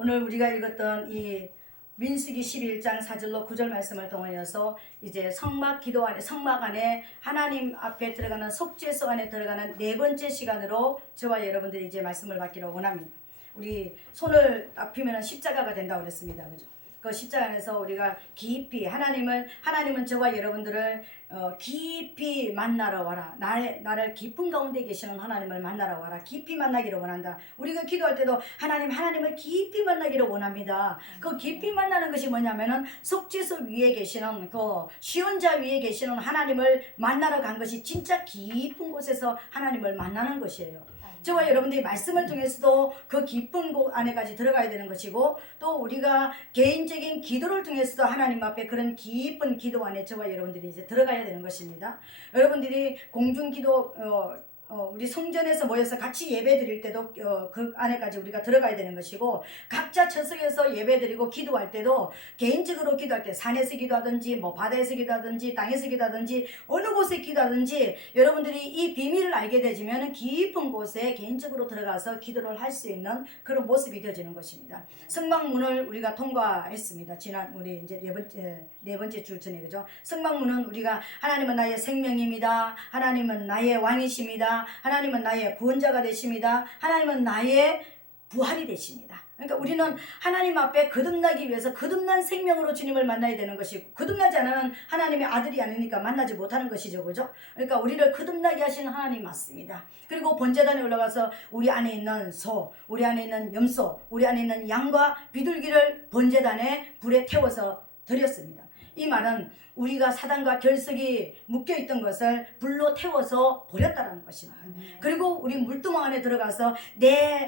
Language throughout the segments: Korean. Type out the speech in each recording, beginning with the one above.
오늘 우리가 읽었던 이 민수기 11장 4절로 9절 말씀을 통하여서 이제 성막 기도 안에, 성막 안에 하나님 앞에 들어가는 속죄소 안에 들어가는 네 번째 시간으로 저와 여러분들이 이제 말씀을 받기를 원합니다. 우리 손을 딱 펴면 십자가가 된다고 그랬습니다. 그죠? 그 십자가 안에서 우리가 깊이 하나님은 저와 여러분들을 깊이 만나러 와라. 나를 깊은 가운데 계시는 하나님을 만나러 와라. 깊이 만나기를 원한다. 우리가 기도할 때도 하나님을 깊이 만나기를 원합니다. 그 깊이 만나는 것이 뭐냐면은 속죄소 위에 계시는 그 시온자 위에 계시는 하나님을 만나러 간 것이 진짜 깊은 곳에서 하나님을 만나는 것이에요. 저와 여러분들이 말씀을 통해서도 그 깊은 곳 안에까지 들어가야 되는 것이고, 또 우리가 개인적인 기도를 통해서도 하나님 앞에 그런 깊은 기도 안에 저와 여러분들이 이제 들어가야 되는 것입니다. 여러분들이 공중기도 우리 성전에서 모여서 같이 예배 드릴 때도 그 안에까지 우리가 들어가야 되는 것이고, 각자 처석에서 예배 드리고 기도할 때도 개인적으로 기도할 때 산에서 기도하든지 뭐 바다에서 기도하든지 땅에서 기도하든지 어느 곳에 기도하든지 여러분들이 이 비밀을 알게 되지면 깊은 곳에 개인적으로 들어가서 기도를 할 수 있는 그런 모습이 되어지는 것입니다. 성막문을 우리가 통과했습니다. 지난 우리 이제 네 번째 주 전에, 그죠? 성막문은 우리가 하나님은 나의 생명입니다. 하나님은 나의 왕이십니다. 하나님은 나의 구원자가 되십니다. 하나님은 나의 부활이 되십니다. 그러니까 우리는 하나님 앞에 거듭나기 위해서 거듭난 생명으로 주님을 만나야 되는 것이고, 거듭나지 않으면 하나님의 아들이 아니니까 만나지 못하는 것이죠. 그죠? 그러니까 우리를 거듭나게 하시는 하나님 맞습니다. 그리고 번제단에 올라가서 우리 안에 있는 소, 우리 안에 있는 염소, 우리 안에 있는 양과 비둘기를 번제단에 불에 태워서 드렸습니다. 이 말은 우리가 사단과 결석이 묶여있던 것을 불로 태워서 버렸다는 것입니다. 그리고 우리 물두멍 안에 들어가서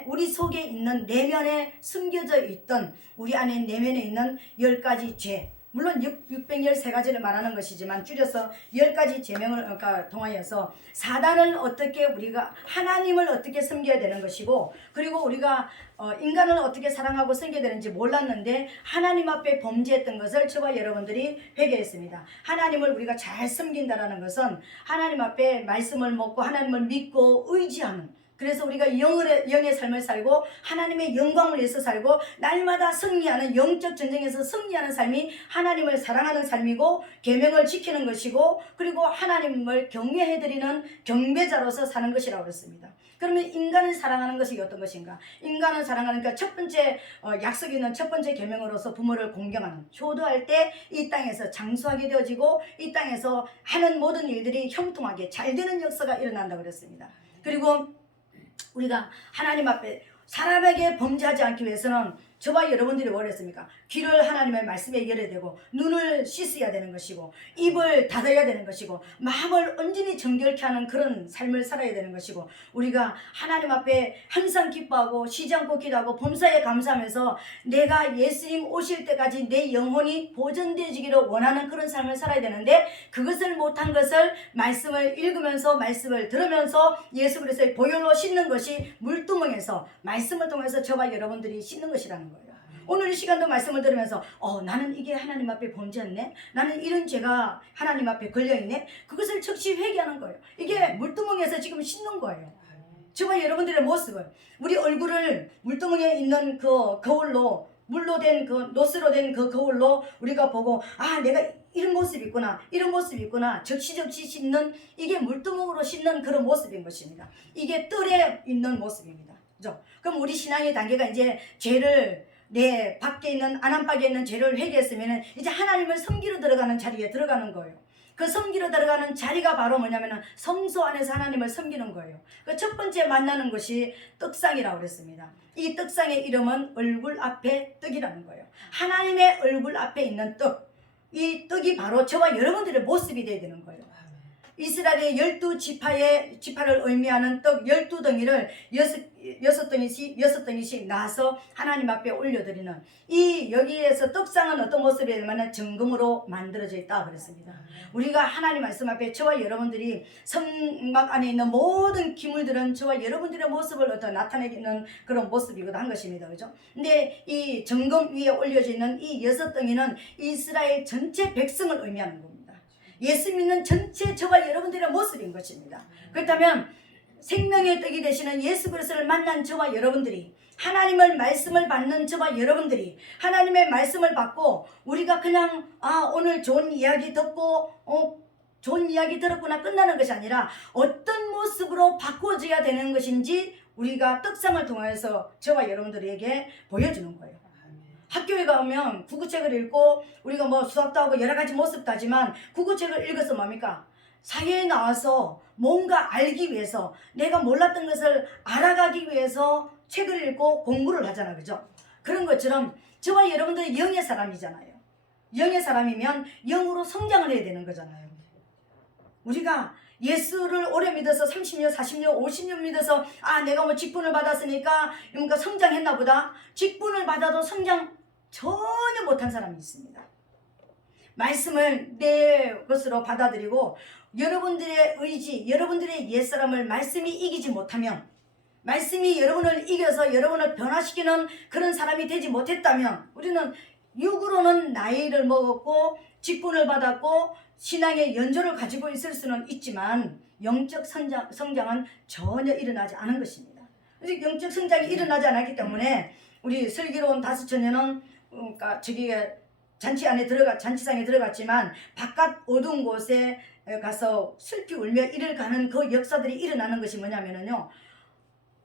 우리 속에 있는 내면에 숨겨져 있던, 우리 안에 내면에 있는 10가지 죄, 물론 613가지를 말하는 것이지만 줄여서 10가지 제명을 통하여서 사단을 어떻게, 우리가 하나님을 어떻게 섬겨야 되는 것이고, 그리고 우리가 인간을 어떻게 사랑하고 섬겨야 되는지 몰랐는데 하나님 앞에 범죄했던 것을 저와 여러분들이 회개했습니다. 하나님을 우리가 잘 섬긴다라는 것은 하나님 앞에 말씀을 먹고 하나님을 믿고 의지하는, 그래서 우리가 영의 삶을 살고 하나님의 영광을 위해서 살고 날마다 승리하는, 영적 전쟁에서 승리하는 삶이 하나님을 사랑하는 삶이고 계명을 지키는 것이고, 그리고 하나님을 경외해드리는 경배자로서 사는 것이라고 그랬습니다. 그러면 인간을 사랑하는 것이 어떤 것인가? 인간을 사랑하니까 첫 번째 약속이 있는 첫 번째 계명으로서 부모를 공경하는, 효도할 때 이 땅에서 장수하게 되어지고 이 땅에서 하는 모든 일들이 형통하게 잘 되는 역사가 일어난다고 그랬습니다. 그리고 우리가 하나님 앞에 사람에게 범죄하지 않기 위해서는 저와 여러분들이 뭘 했습니까? 귀를 하나님의 말씀에 열어야 되고, 눈을 씻어야 되는 것이고, 입을 닫아야 되는 것이고, 마음을 온전히 정결케 하는 그런 삶을 살아야 되는 것이고, 우리가 하나님 앞에 항상 기뻐하고 쉬지 않고 기도하고 범사에 감사하면서 내가 예수님 오실 때까지 내 영혼이 보존되어지기를 원하는 그런 삶을 살아야 되는데, 그것을 못한 것을 말씀을 읽으면서 말씀을 들으면서 예수 그리스도의 보혈로 씻는 것이 물두멍에서 말씀을 통해서 저와 여러분들이 씻는 것이라는 거예요. 오늘 이 시간도 말씀을 들으면서 나는 이게 하나님 앞에 범죄했네, 나는 이런 죄가 하나님 앞에 걸려있네, 그것을 즉시 회개하는 거예요. 이게 물두멍에서 지금 씻는 거예요. 저와 여러분들의 모습을, 우리 얼굴을 물두멍에 있는 그 거울로, 물로 된 그 노스로 된 그 거울로 우리가 보고, 내가 이런 모습이 있구나, 이런 모습이 있구나, 적시적시 씻는, 이게 물두멍으로 씻는 그런 모습인 것입니다. 이게 뜰에 있는 모습입니다. 그죠? 그럼 우리 신앙의 단계가 이제 죄를, 내 밖에 있는 안암박에 있는 죄를 회개했으면 이제 하나님을 섬기러 들어가는 자리에 들어가는 거예요. 그 섬기러 들어가는 자리가 바로 뭐냐면 성소 안에서 하나님을 섬기는 거예요. 그 첫 번째 만나는 것이 떡상이라고 그랬습니다. 이 떡상의 이름은 얼굴 앞에 떡이라는 거예요. 하나님의 얼굴 앞에 있는 떡, 이 떡이 바로 저와 여러분들의 모습이 되어야 되는 거예요. 이스라엘의 12지파를 의미하는 떡 12덩이를 6덩이씩 나서 하나님 앞에 올려드리는, 이 여기에서 떡상은 어떤 모습이냐면 정금으로 만들어져 있다 그랬습니다. 우리가 하나님 말씀 앞에 저와 여러분들이 성막 안에 있는 모든 기물들은 저와 여러분들의 모습을 나타내는 그런 모습이기도 한 것입니다. 그죠? 근데 이 정금 위에 올려져 있는 이 6덩이는 이스라엘 전체 백성을 의미하는 겁니다. 예수 믿는 전체 저와 여러분들의 모습인 것입니다. 그렇다면 생명의 떡이 되시는 예수 그리스도를 만난 저와 여러분들이 하나님의 말씀을 받는 저와 여러분들이 하나님의 말씀을 받고 우리가 그냥 오늘 좋은 이야기 듣고 좋은 이야기 들었구나 끝나는 것이 아니라 어떤 모습으로 바꿔져야 되는 것인지 우리가 떡상을 통해서 저와 여러분들에게 보여주는 거예요. 학교에 가면 국어책을 읽고 우리가 뭐 수학도 하고 여러 가지 모습도 하지만 국어책을 읽어서 뭡니까? 사회에 나와서 뭔가 알기 위해서 내가 몰랐던 것을 알아가기 위해서 책을 읽고 공부를 하잖아, 그죠? 그런 것처럼 저와 여러분들은 영의 사람이잖아요. 영의 사람이면 영으로 성장을 해야 되는 거잖아요. 우리가 예수를 오래 믿어서 30년, 40년, 50년 믿어서 내가 뭐 직분을 받았으니까 뭔가 성장했나 보다. 직분을 받아도 성장 전혀 못한 사람이 있습니다. 말씀을 내 것으로 받아들이고 여러분들의 의지, 여러분들의 옛사람을 말씀이 이기지 못하면, 말씀이 여러분을 이겨서 여러분을 변화시키는 그런 사람이 되지 못했다면 우리는 육으로는 나이를 먹었고 직분을 받았고 신앙의 연조를 가지고 있을 수는 있지만 영적 성장은 전혀 일어나지 않은 것입니다. 그래서 영적 성장이 일어나지 않았기 때문에 우리 슬기로운 다수처녀는 잔치상에 들어갔지만 바깥 어두운 곳에 가서 슬피 울며 이를 가는 그 역사들이 일어나는 것이 뭐냐면요,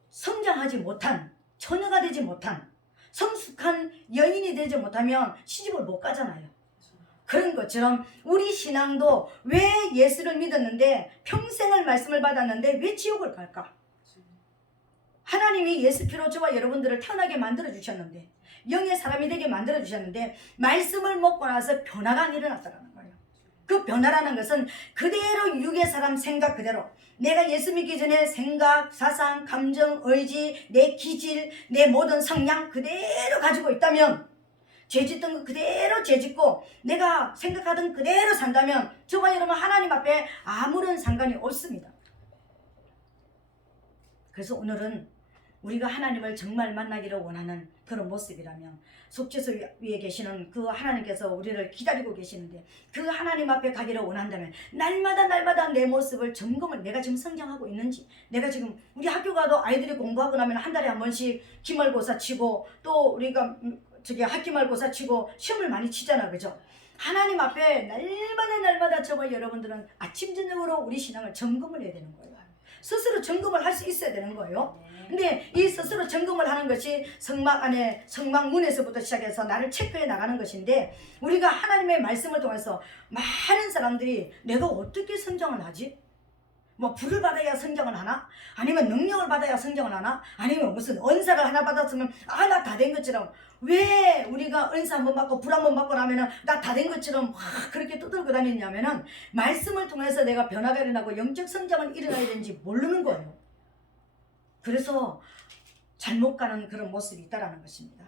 성장하지 못한, 처녀가 되지 못한, 성숙한 여인이 되지 못하면 시집을 못 가잖아요. 그런 것처럼 우리 신앙도 왜 예수를 믿었는데 평생을 말씀을 받았는데 왜 지옥을 갈까? 하나님이 예수 피로 저와 여러분들을 태어나게 만들어 주셨는데, 영의 사람이 되게 만들어 주셨는데 말씀을 먹고 나서 변화가 일어났다는 거예요. 그 변화라는 것은 그대로 육의 사람 생각 그대로, 내가 예수 믿기 전에 생각, 사상, 감정, 의지, 내 기질, 내 모든 성향 그대로 가지고 있다면, 죄짓던 거 그대로 죄짓고 내가 생각하던 그대로 산다면 저와 여러분 하나님 앞에 아무런 상관이 없습니다. 그래서 오늘은 우리가 하나님을 정말 만나기를 원하는 그런 모습이라면 속죄소 위에 계시는 그 하나님께서 우리를 기다리고 계시는데 그 하나님 앞에 가기를 원한다면 날마다 내 모습을 점검을, 내가 지금 성장하고 있는지, 내가 지금 우리 학교 가도 아이들이 공부하고 나면 한 달에 한 번씩 기말고사 치고 또 우리가 학기말고사 치고 시험을 많이 치잖아, 그죠? 하나님 앞에 날마다 저와 여러분들은 아침 저녁으로 우리 신앙을 점검을 해야 되는 거예요. 스스로 점검을 할 수 있어야 되는 거예요. 근데 이 스스로 점검을 하는 것이 성막 안에, 성막문에서부터 시작해서 나를 체크해 나가는 것인데, 우리가 하나님의 말씀을 통해서 많은 사람들이 내가 어떻게 성장을 하지? 뭐 불을 받아야 성장을 하나? 아니면 능력을 받아야 성장을 하나? 아니면 무슨 은사를 하나 받았으면 나 다 된 것처럼, 왜 우리가 은사 한번 받고 불 한번 받고 나면은 나 다 된 것처럼 그렇게 떠들고 다니냐면은 말씀을 통해서 내가 변화가 일어나고 영적 성장을 일어나야 되는지 모르는 거예요. 그래서 잘못 가는 그런 모습이 있다라는 것입니다.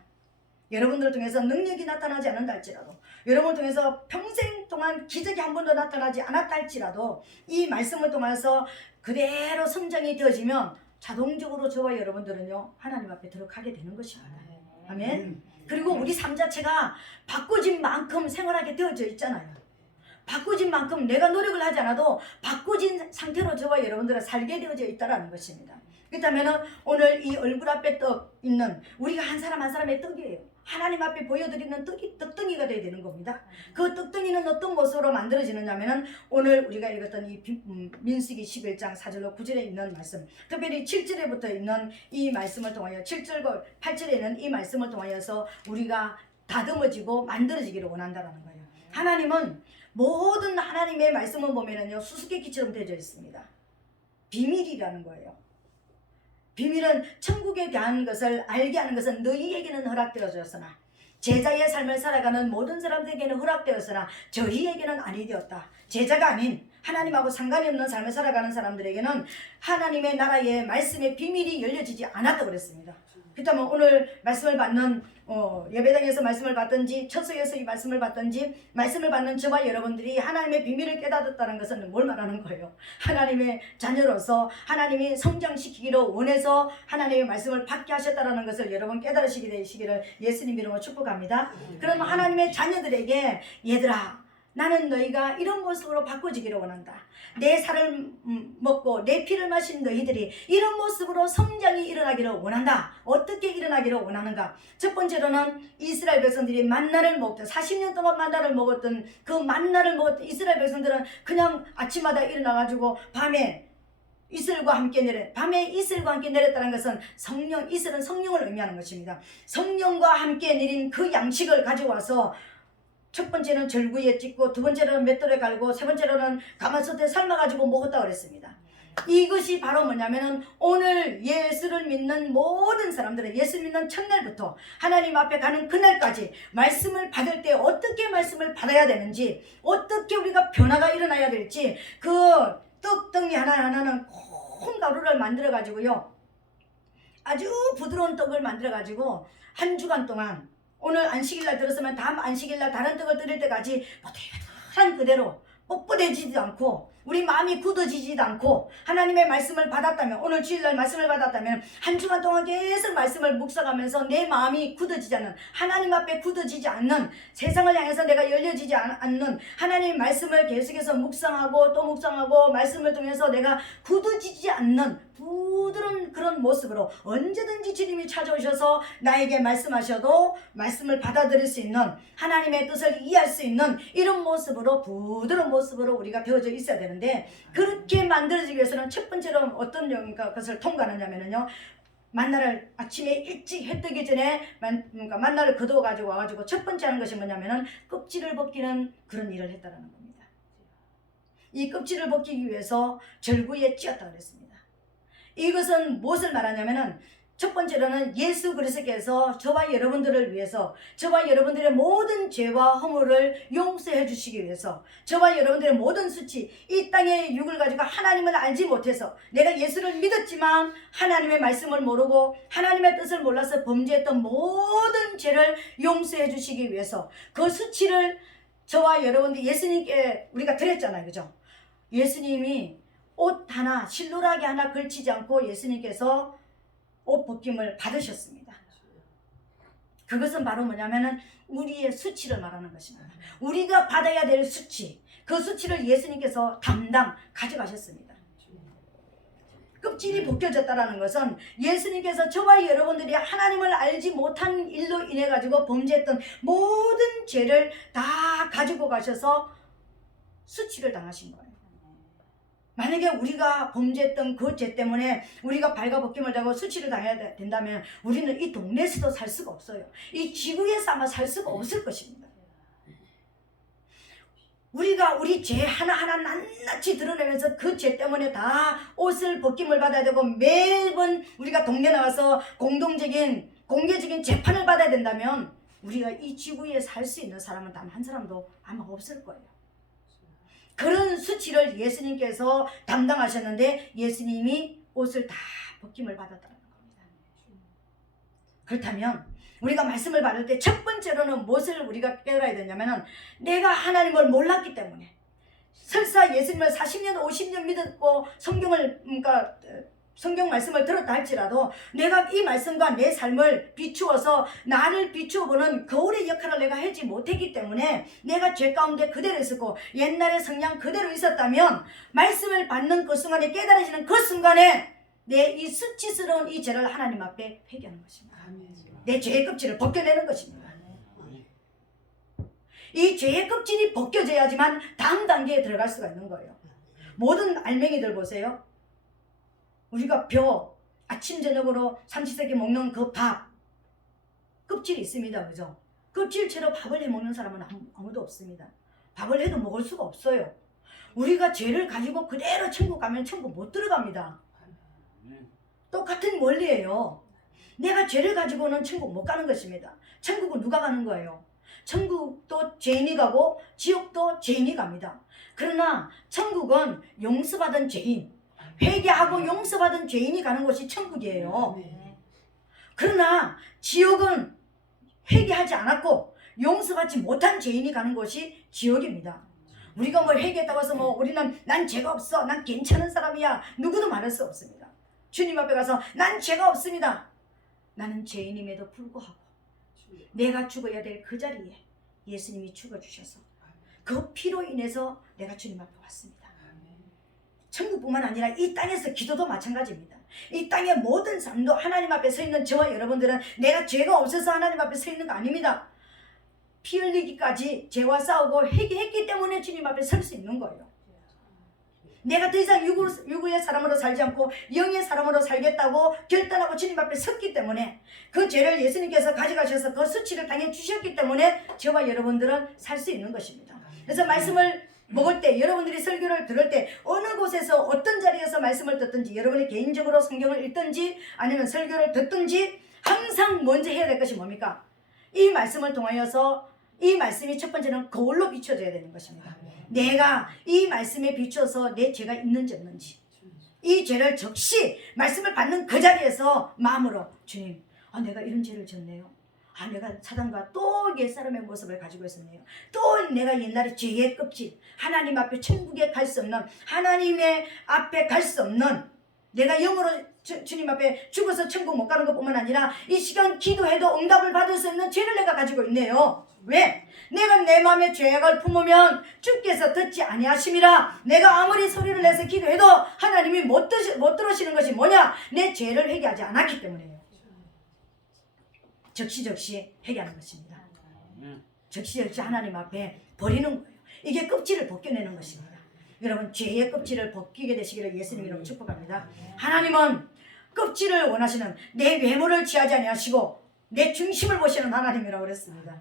여러분들 통해서 능력이 나타나지 않는다 할지라도, 여러분을 통해서 평생 동안 기적이 한 번도 나타나지 않았다 할지라도 이 말씀을 통해서 그대로 성장이 되어지면 자동적으로 저와 여러분들은요 하나님 앞에 들어가게 되는 것입니다. 아멘. 그리고 우리 삶 자체가 바꿔진 만큼 생활하게 되어져 있잖아요. 바꿔진 만큼 내가 노력을 하지 않아도 바꿔진 상태로 저와 여러분들은 살게 되어져 있다는 것입니다. 그렇다면 오늘 이 얼굴 앞에 떡 있는 우리가 한 사람 한 사람의 떡이에요. 하나님 앞에 보여드리는 떡덩이가 되어야 되는 겁니다. 그 떡덩이는 어떤 모습으로 만들어지느냐면 오늘 우리가 읽었던 이 민수기 11장 4절로 9절에 있는 말씀, 특별히 7절에부터 있는 이 말씀을 통하여 7절과 8절에 있는 이 말씀을 통하여서 우리가 다듬어지고 만들어지기를 원한다는 거예요. 하나님은 모든 하나님의 말씀을 보면은요 수수께끼처럼 되어져 있습니다. 비밀이라는 거예요. 비밀은 천국에 대한 것을 알게 하는 것은 너희에게는 허락되어졌으나 제자의 삶을 살아가는 모든 사람들에게는 허락되었으나 저희에게는 아니 되었다. 제자가 아닌 하나님하고 상관이 없는 삶을 살아가는 사람들에게는 하나님의 나라의 말씀의 비밀이 열려지지 않았다고 그랬습니다. 그렇다면 오늘 말씀을 받는 예배당에서 말씀을 받든지 처소에서 이 말씀을 받든지 말씀을 받는 저와 여러분들이 하나님의 비밀을 깨닫았다는 것은 뭘 말하는 거예요? 하나님의 자녀로서 하나님이 성장시키기를 원해서 하나님의 말씀을 받게 하셨다는 것을 여러분 깨달으시게 되시기를 예수님 이름으로 축복합니다. 그럼 하나님의 자녀들에게 얘들아 나는 너희가 이런 모습으로 바꿔지기를 원한다. 내 살을 먹고 내 피를 마신 너희들이 이런 모습으로 성장이 일어나기를 원한다. 어떻게 일어나기를 원하는가? 첫 번째로는 이스라엘 백성들이 만나를 먹던 40년 동안 만나를 먹었던 그 만나를 먹었던 이스라엘 백성들은 그냥 아침마다 일어나가지고 밤에 이슬과 함께 내렸다는 것은 성령, 이슬은 성령을 의미하는 것입니다. 성령과 함께 내린 그 양식을 가져와서 첫 번째는 절구에 찍고, 두 번째로는 맷돌에 갈고, 세 번째로는 가마솥에 삶아가지고 먹었다고 그랬습니다. 이것이 바로 뭐냐면은 오늘 예수를 믿는 모든 사람들은 예수 믿는 첫날부터 하나님 앞에 가는 그날까지 말씀을 받을 때 어떻게 말씀을 받아야 되는지, 어떻게 우리가 변화가 일어나야 될지, 그 떡덩이 하나하나는 콩가루를 만들어 가지고요, 아주 부드러운 떡을 만들어 가지고 한 주간 동안, 오늘 안식일날 들었으면 다음 안식일날 다른 떡을 드릴 때까지 포대한 그대로 뻣뻣해지지도 않고 우리 마음이 굳어지지도 않고 하나님의 말씀을 받았다면, 오늘 주일날 말씀을 받았다면 한 주간 동안 계속 말씀을 묵상하면서 내 마음이 굳어지지 않는, 하나님 앞에 굳어지지 않는, 세상을 향해서 내가 열려지지 않는 하나님의 말씀을 계속해서 묵상하고 또 묵상하고 말씀을 통해서 내가 굳어지지 않는 부드러운 그런 모습으로 언제든지 주님이 찾아오셔서 나에게 말씀하셔도 말씀을 받아들일 수 있는, 하나님의 뜻을 이해할 수 있는 이런 모습으로, 부드러운 모습으로 우리가 되어져 있어야 되는데, 그렇게 만들어지기 위해서는 첫 번째로 어떤 것을 통과하느냐면요, 만나를 아침에 일찍 해 뜨기 전에 만나를 거두어 가지고 와가지고 첫 번째 하는 것이 뭐냐면은 껍질을 벗기는 그런 일을 했다라는 겁니다. 이 껍질을 벗기기 위해서 절구에 찧었다 그랬습니다. 이것은 무엇을 말하냐면은, 첫 번째로는 예수 그리스도께서 저와 여러분들을 위해서, 저와 여러분들의 모든 죄와 허물을 용서해 주시기 위해서, 저와 여러분들의 모든 수치, 이 땅의 육을 가지고 하나님을 알지 못해서 내가 예수를 믿었지만 하나님의 말씀을 모르고 하나님의 뜻을 몰라서 범죄했던 모든 죄를 용서해 주시기 위해서 그 수치를 저와 여러분들 예수님께 우리가 드렸잖아요. 그죠? 예수님이 옷 하나, 실루라기 하나 걸치지 않고 예수님께서 옷 벗김을 받으셨습니다. 그것은 바로 뭐냐면은 우리의 수치를 말하는 것입니다. 우리가 받아야 될 수치, 그 수치를 예수님께서 담당 가져가셨습니다. 껍질이 벗겨졌다는 것은 예수님께서 저와 여러분들이 하나님을 알지 못한 일로 인해 가지고 범죄했던 모든 죄를 다 가지고 가셔서 수치를 당하신 거예요. 만약에 우리가 범죄했던 그 죄 때문에 우리가 발가벗김을 당하고 수치를 당해야 된다면 우리는 이 동네에서도 살 수가 없어요. 이 지구에서 아마 살 수가 없을 것입니다. 우리가 우리 죄 하나하나 낱낱이 드러내면서 그 죄 때문에 다 옷을 벗김을 받아야 되고, 매번 우리가 동네 나가서 공개적인 재판을 받아야 된다면 우리가 이 지구에 살 수 있는 사람은 단 한 사람도 아마 없을 거예요. 그런 수치를 예수님께서 담당하셨는데 예수님이 옷을 다 벗김을 받았다는 겁니다. 그렇다면 우리가 말씀을 받을 때 첫 번째로는 무엇을 우리가 깨달아야 되냐면은, 내가 하나님을 몰랐기 때문에, 설사 예수님을 40년 50년 믿었고 성경 말씀을 들었다 할지라도 내가 이 말씀과 내 삶을 비추어서 나를 비추어보는 거울의 역할을 내가 하지 못했기 때문에 내가 죄 가운데 그대로 있었고 옛날의 성향 그대로 있었다면, 말씀을 받는 그 순간에, 깨달아지는 그 순간에 내 이 수치스러운 이 죄를 하나님 앞에 회개하는 것입니다. 내 죄의 껍질을 벗겨내는 것입니다. 이 죄의 껍질이 벗겨져야지만 다음 단계에 들어갈 수가 있는 거예요. 모든 알맹이들 보세요. 우리가 아침 저녁으로 삼시세끼 먹는 그 밥, 껍질이 있습니다. 그죠? 껍질채로 밥을 해 먹는 사람은 아무도 없습니다. 밥을 해도 먹을 수가 없어요. 우리가 죄를 가지고 그대로 천국 가면 천국 못 들어갑니다. 똑같은 원리예요. 내가 죄를 가지고는 천국 못 가는 것입니다. 천국은 누가 가는 거예요? 천국도 죄인이 가고 지옥도 죄인이 갑니다. 그러나 천국은 용서받은 죄인, 회개하고 용서받은 죄인이 가는 곳이 천국이에요. 그러나 지옥은 회개하지 않았고 용서받지 못한 죄인이 가는 곳이 지옥입니다. 우리가 뭐 회개했다고 해서 우리는 난 죄가 없어, 난 괜찮은 사람이야, 누구도 말할 수 없습니다. 주님 앞에 가서 난 죄가 없습니다. 나는 죄인임에도 불구하고 내가 죽어야 될 그 자리에 예수님이 죽어주셔서 그 피로 인해서 내가 주님 앞에 왔습니다. 천국뿐만 아니라 이 땅에서 기도도 마찬가지입니다. 이 땅의 모든 삶도 하나님 앞에 서 있는 저와 여러분들은 내가 죄가 없어서 하나님 앞에 서 있는 거 아닙니다. 피 흘리기까지 죄와 싸우고 회개했기 때문에 주님 앞에 설 수 있는 거예요. 내가 더 이상 육의 사람으로 살지 않고 영의 사람으로 살겠다고 결단하고 주님 앞에 섰기 때문에 그 죄를 예수님께서 가져가셔서 그 수치를 당해 주셨기 때문에 저와 여러분들은 살 수 있는 것입니다. 그래서 말씀을 먹을 때, 여러분들이 설교를 들을 때 어느 곳에서 어떤 자리에서 말씀을 듣든지, 여러분이 개인적으로 성경을 읽든지 아니면 설교를 듣든지 항상 먼저 해야 될 것이 뭡니까? 이 말씀을 통하여서 이 말씀이 첫 번째는 거울로 비춰져야 되는 것입니다. 내가 이 말씀에 비춰서 내 죄가 있는지 없는지, 이 죄를 적시 말씀을 받는 그 자리에서 마음으로 주님, 내가 이런 죄를 졌네요. 내가 사단과 또 옛사람의 모습을 가지고 있었네요. 또 내가 옛날에 죄의 껍질, 하나님 앞에 천국에 갈 수 없는, 하나님의 앞에 갈 수 없는, 내가 영으로 주님 앞에 죽어서 천국 못 가는 것뿐만 아니라 이 시간 기도해도 응답을 받을 수 있는 죄를 내가 가지고 있네요. 왜? 내가 내 마음에 죄악을 품으면 주께서 듣지 아니하심이라. 내가 아무리 소리를 내서 기도해도 하나님이 못 들으시는 것이 뭐냐? 내 죄를 회개하지 않았기 때문이에요. 적시 회개하는 것입니다. 적시 하나님 앞에 버리는 거예요. 이게 껍질을 벗겨내는 것입니다. 여러분, 죄의 껍질을 벗기게 되시기를 예수님 이름으로 축복합니다. 하나님은 껍질을 원하시는, 내 외모를 취하지 아니하시고 내 중심을 보시는 하나님이라고 그랬습니다.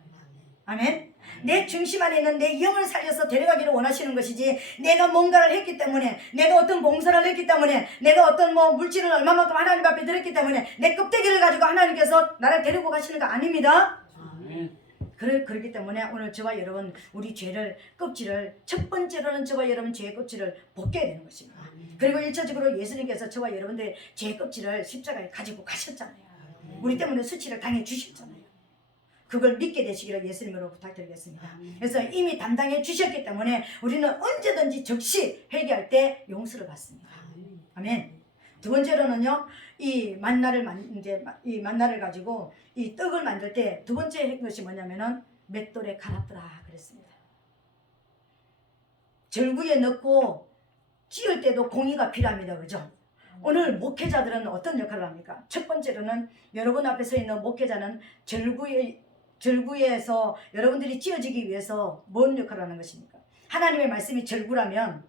아멘. 내 중심 안에 있는 내 영을 살려서 데려가기를 원하시는 것이지, 내가 뭔가를 했기 때문에, 내가 어떤 봉사를 했기 때문에, 내가 어떤 물질을 얼마만큼 하나님 앞에 드렸기 때문에 내 껍데기를 가지고 하나님께서 나를 데리고 가시는 거 아닙니다. 그렇기 때문에 오늘 저와 여러분, 우리 죄를, 껍질을, 첫 번째로는 저와 여러분 죄의 껍질을 벗겨야 되는 것입니다. 그리고 일차적으로 예수님께서 저와 여러분들의 죄의 껍질을 십자가에 가지고 가셨잖아요. 우리 때문에 수치를 당해 주셨잖아요. 그걸 믿게 되시기를 예수님으로 부탁드리겠습니다. 그래서 이미 담당해 주셨기 때문에 우리는 언제든지 적시 회개할 때 용서를 받습니다. 아멘. 두 번째로는요, 이 만나를 가지고 이 떡을 만들 때 두 번째 것이 뭐냐면은 맷돌에 갈았더라 그랬습니다. 절구에 넣고 찧을 때도 공의가 필요합니다. 그죠? 오늘 목회자들은 어떤 역할을 합니까? 첫 번째로는 여러분 앞에 서 있는 목회자는 절구에서 여러분들이 찧어지기 위해서 뭔 역할을 하는 것입니까? 하나님의 말씀이 절구라면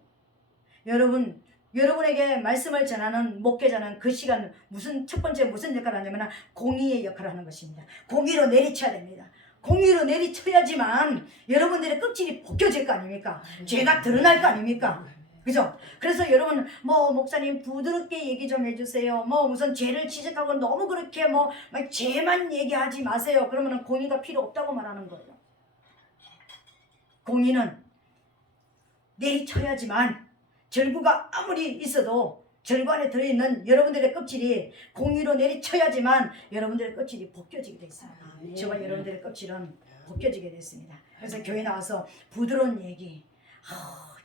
여러분에게 말씀을 전하는 목회자는 그 시간 첫 번째 무슨 역할을 하냐면 공의의 역할을 하는 것입니다. 공의로 내리쳐야 됩니다. 공의로 내리쳐야지만 여러분들의 껍질이 벗겨질 거 아닙니까? 죄가 드러날 거 아닙니까? 그죠? 그래서 여러분, 목사님 부드럽게 얘기 좀 해주세요. 우선 죄를 지적하고 너무 그렇게 막 죄만 얘기하지 마세요. 그러면 공의가 필요 없다고 말하는 거예요. 공의는 내리쳐야지만, 절구가 아무리 있어도 절구 안에 들어있는 여러분들의 껍질이 공의로 내리쳐야지만 여러분들의 껍질이 벗겨지게 되어 있습니다. 저와 여러분들의 껍질은 벗겨지게 됐습니다. 그래서 교회 나와서 부드러운 얘기,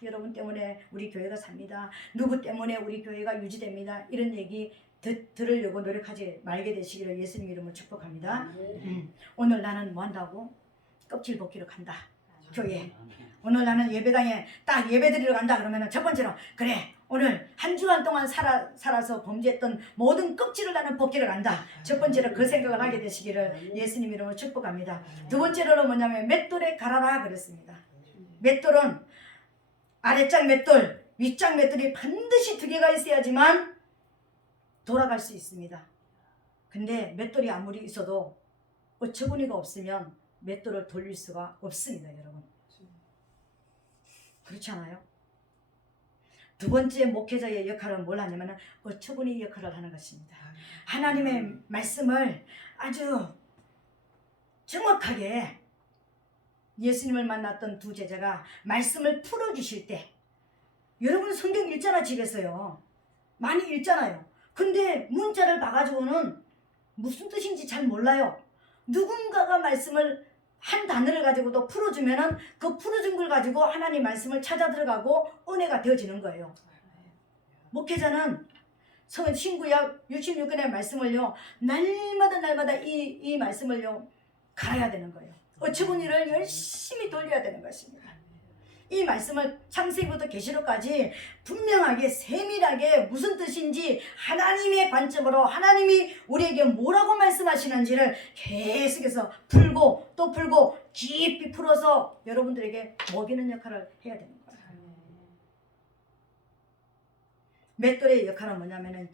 여러분 때문에 우리 교회가 삽니다. 누구 때문에 우리 교회가 유지됩니다. 이런 얘기 들으려고 노력하지 말게 되시기를 예수님 이름으로 축복합니다. 오늘 나는 뭐 한다고? 껍질 벗기러 간다. 교회. 오늘 나는 예배당에 딱 예배 드리러 간다. 그러면 첫 번째로, 그래, 오늘 한 주간 동안 살아서 범죄했던 모든 껍질을 나는 벗기러 간다. 첫 번째로 그 생각을 하게 되시기를 예수님 이름으로 축복합니다. 두 번째로는 뭐냐면 맷돌에 갈아라 그랬습니다. 맷돌은 아래짝 맷돌, 윗짝 맷돌이 반드시 두 개가 있어야지만 돌아갈 수 있습니다. 근데 맷돌이 아무리 있어도 어처구니가 없으면 맷돌을 돌릴 수가 없습니다, 여러분. 그렇지 않아요? 두 번째 목회자의 역할은 뭘 하냐면 어처구니 역할을 하는 것입니다. 하나님의 말씀을 아주 정확하게, 예수님을 만났던 두 제자가 말씀을 풀어주실 때, 여러분 성경 읽잖아, 집에서요. 많이 읽잖아요. 근데 문자를 봐가지고는 무슨 뜻인지 잘 몰라요. 누군가가 말씀을 한 단어를 가지고도 풀어주면은 그 풀어준 걸 가지고 하나님 말씀을 찾아 들어가고 은혜가 되어지는 거예요. 목회자는 신구약 66권의 말씀을요, 날마다 이 말씀을요 갈아야 되는 거예요. 어처구니를 열심히 돌려야 되는 것입니다. 이 말씀을 창세기부터 계시록까지 분명하게 세밀하게 무슨 뜻인지 하나님의 관점으로 하나님이 우리에게 뭐라고 말씀하시는지를 계속해서 풀고 또 풀고 깊이 풀어서 여러분들에게 먹이는 역할을 해야 되는 거예요. 맷돌의 역할은 뭐냐면은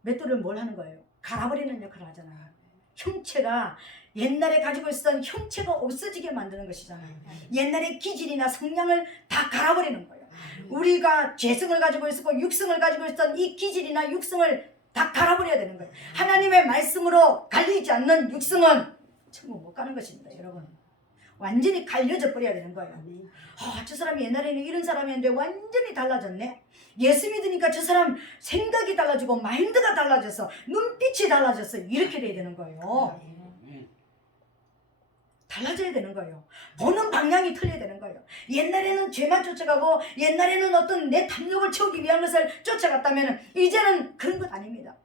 맷돌을 뭘 하는 거예요? 갈아버리는 역할을 하잖아요. 형체가 옛날에 가지고 있었던 형체가 없어지게 만드는 것이잖아요. 옛날의 기질이나 성향을 다 갈아버리는 거예요. 우리가 죄성을 가지고 있었고 육성을 가지고 있었던 이 기질이나 육성을 다 갈아버려야 되는 거예요. 하나님의 말씀으로 갈리지 않는 육성은 천국 못 가는 것입니다. 여러분, 완전히 갈려져 버려야 되는 거예요. 저 사람이 옛날에는 이런 사람이었는데 완전히 달라졌네. 예수 믿으니까 저 사람 생각이 달라지고 마인드가 달라져서 눈빛이 달라져서 이렇게 돼야 되는 거예요. 달라져야 되는 거예요. 보는 방향이 틀려야 되는 거예요. 옛날에는 죄만 쫓아가고 옛날에는 어떤 내 탐욕을 채우기 위한 것을 쫓아갔다면 이제는 그런 것 아닙니다.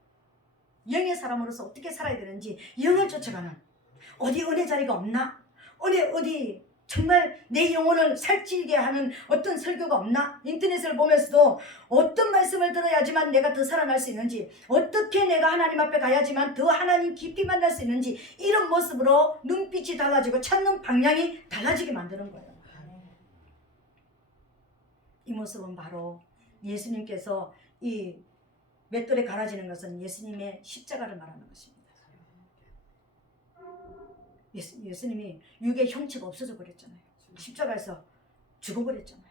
영의 사람으로서 어떻게 살아야 되는지 영을 쫓아가는, 어디 은혜 자리가 없나? 어디 정말 내 영혼을 살찌게 하는 어떤 설교가 없나? 인터넷을 보면서도 어떤 말씀을 들어야지만 내가 더 살아날 수 있는지, 어떻게 내가 하나님 앞에 가야지만 더 하나님 깊이 만날 수 있는지, 이런 모습으로 눈빛이 달라지고 찾는 방향이 달라지게 만드는 거예요. 이 모습은 바로 예수님께서 이 맷돌에 갈아지는 것은 예수님의 십자가를 말하는 것입니다. 예수님이 육의 형체가 없어져 버렸잖아요. 십자가에서 죽어버렸잖아요.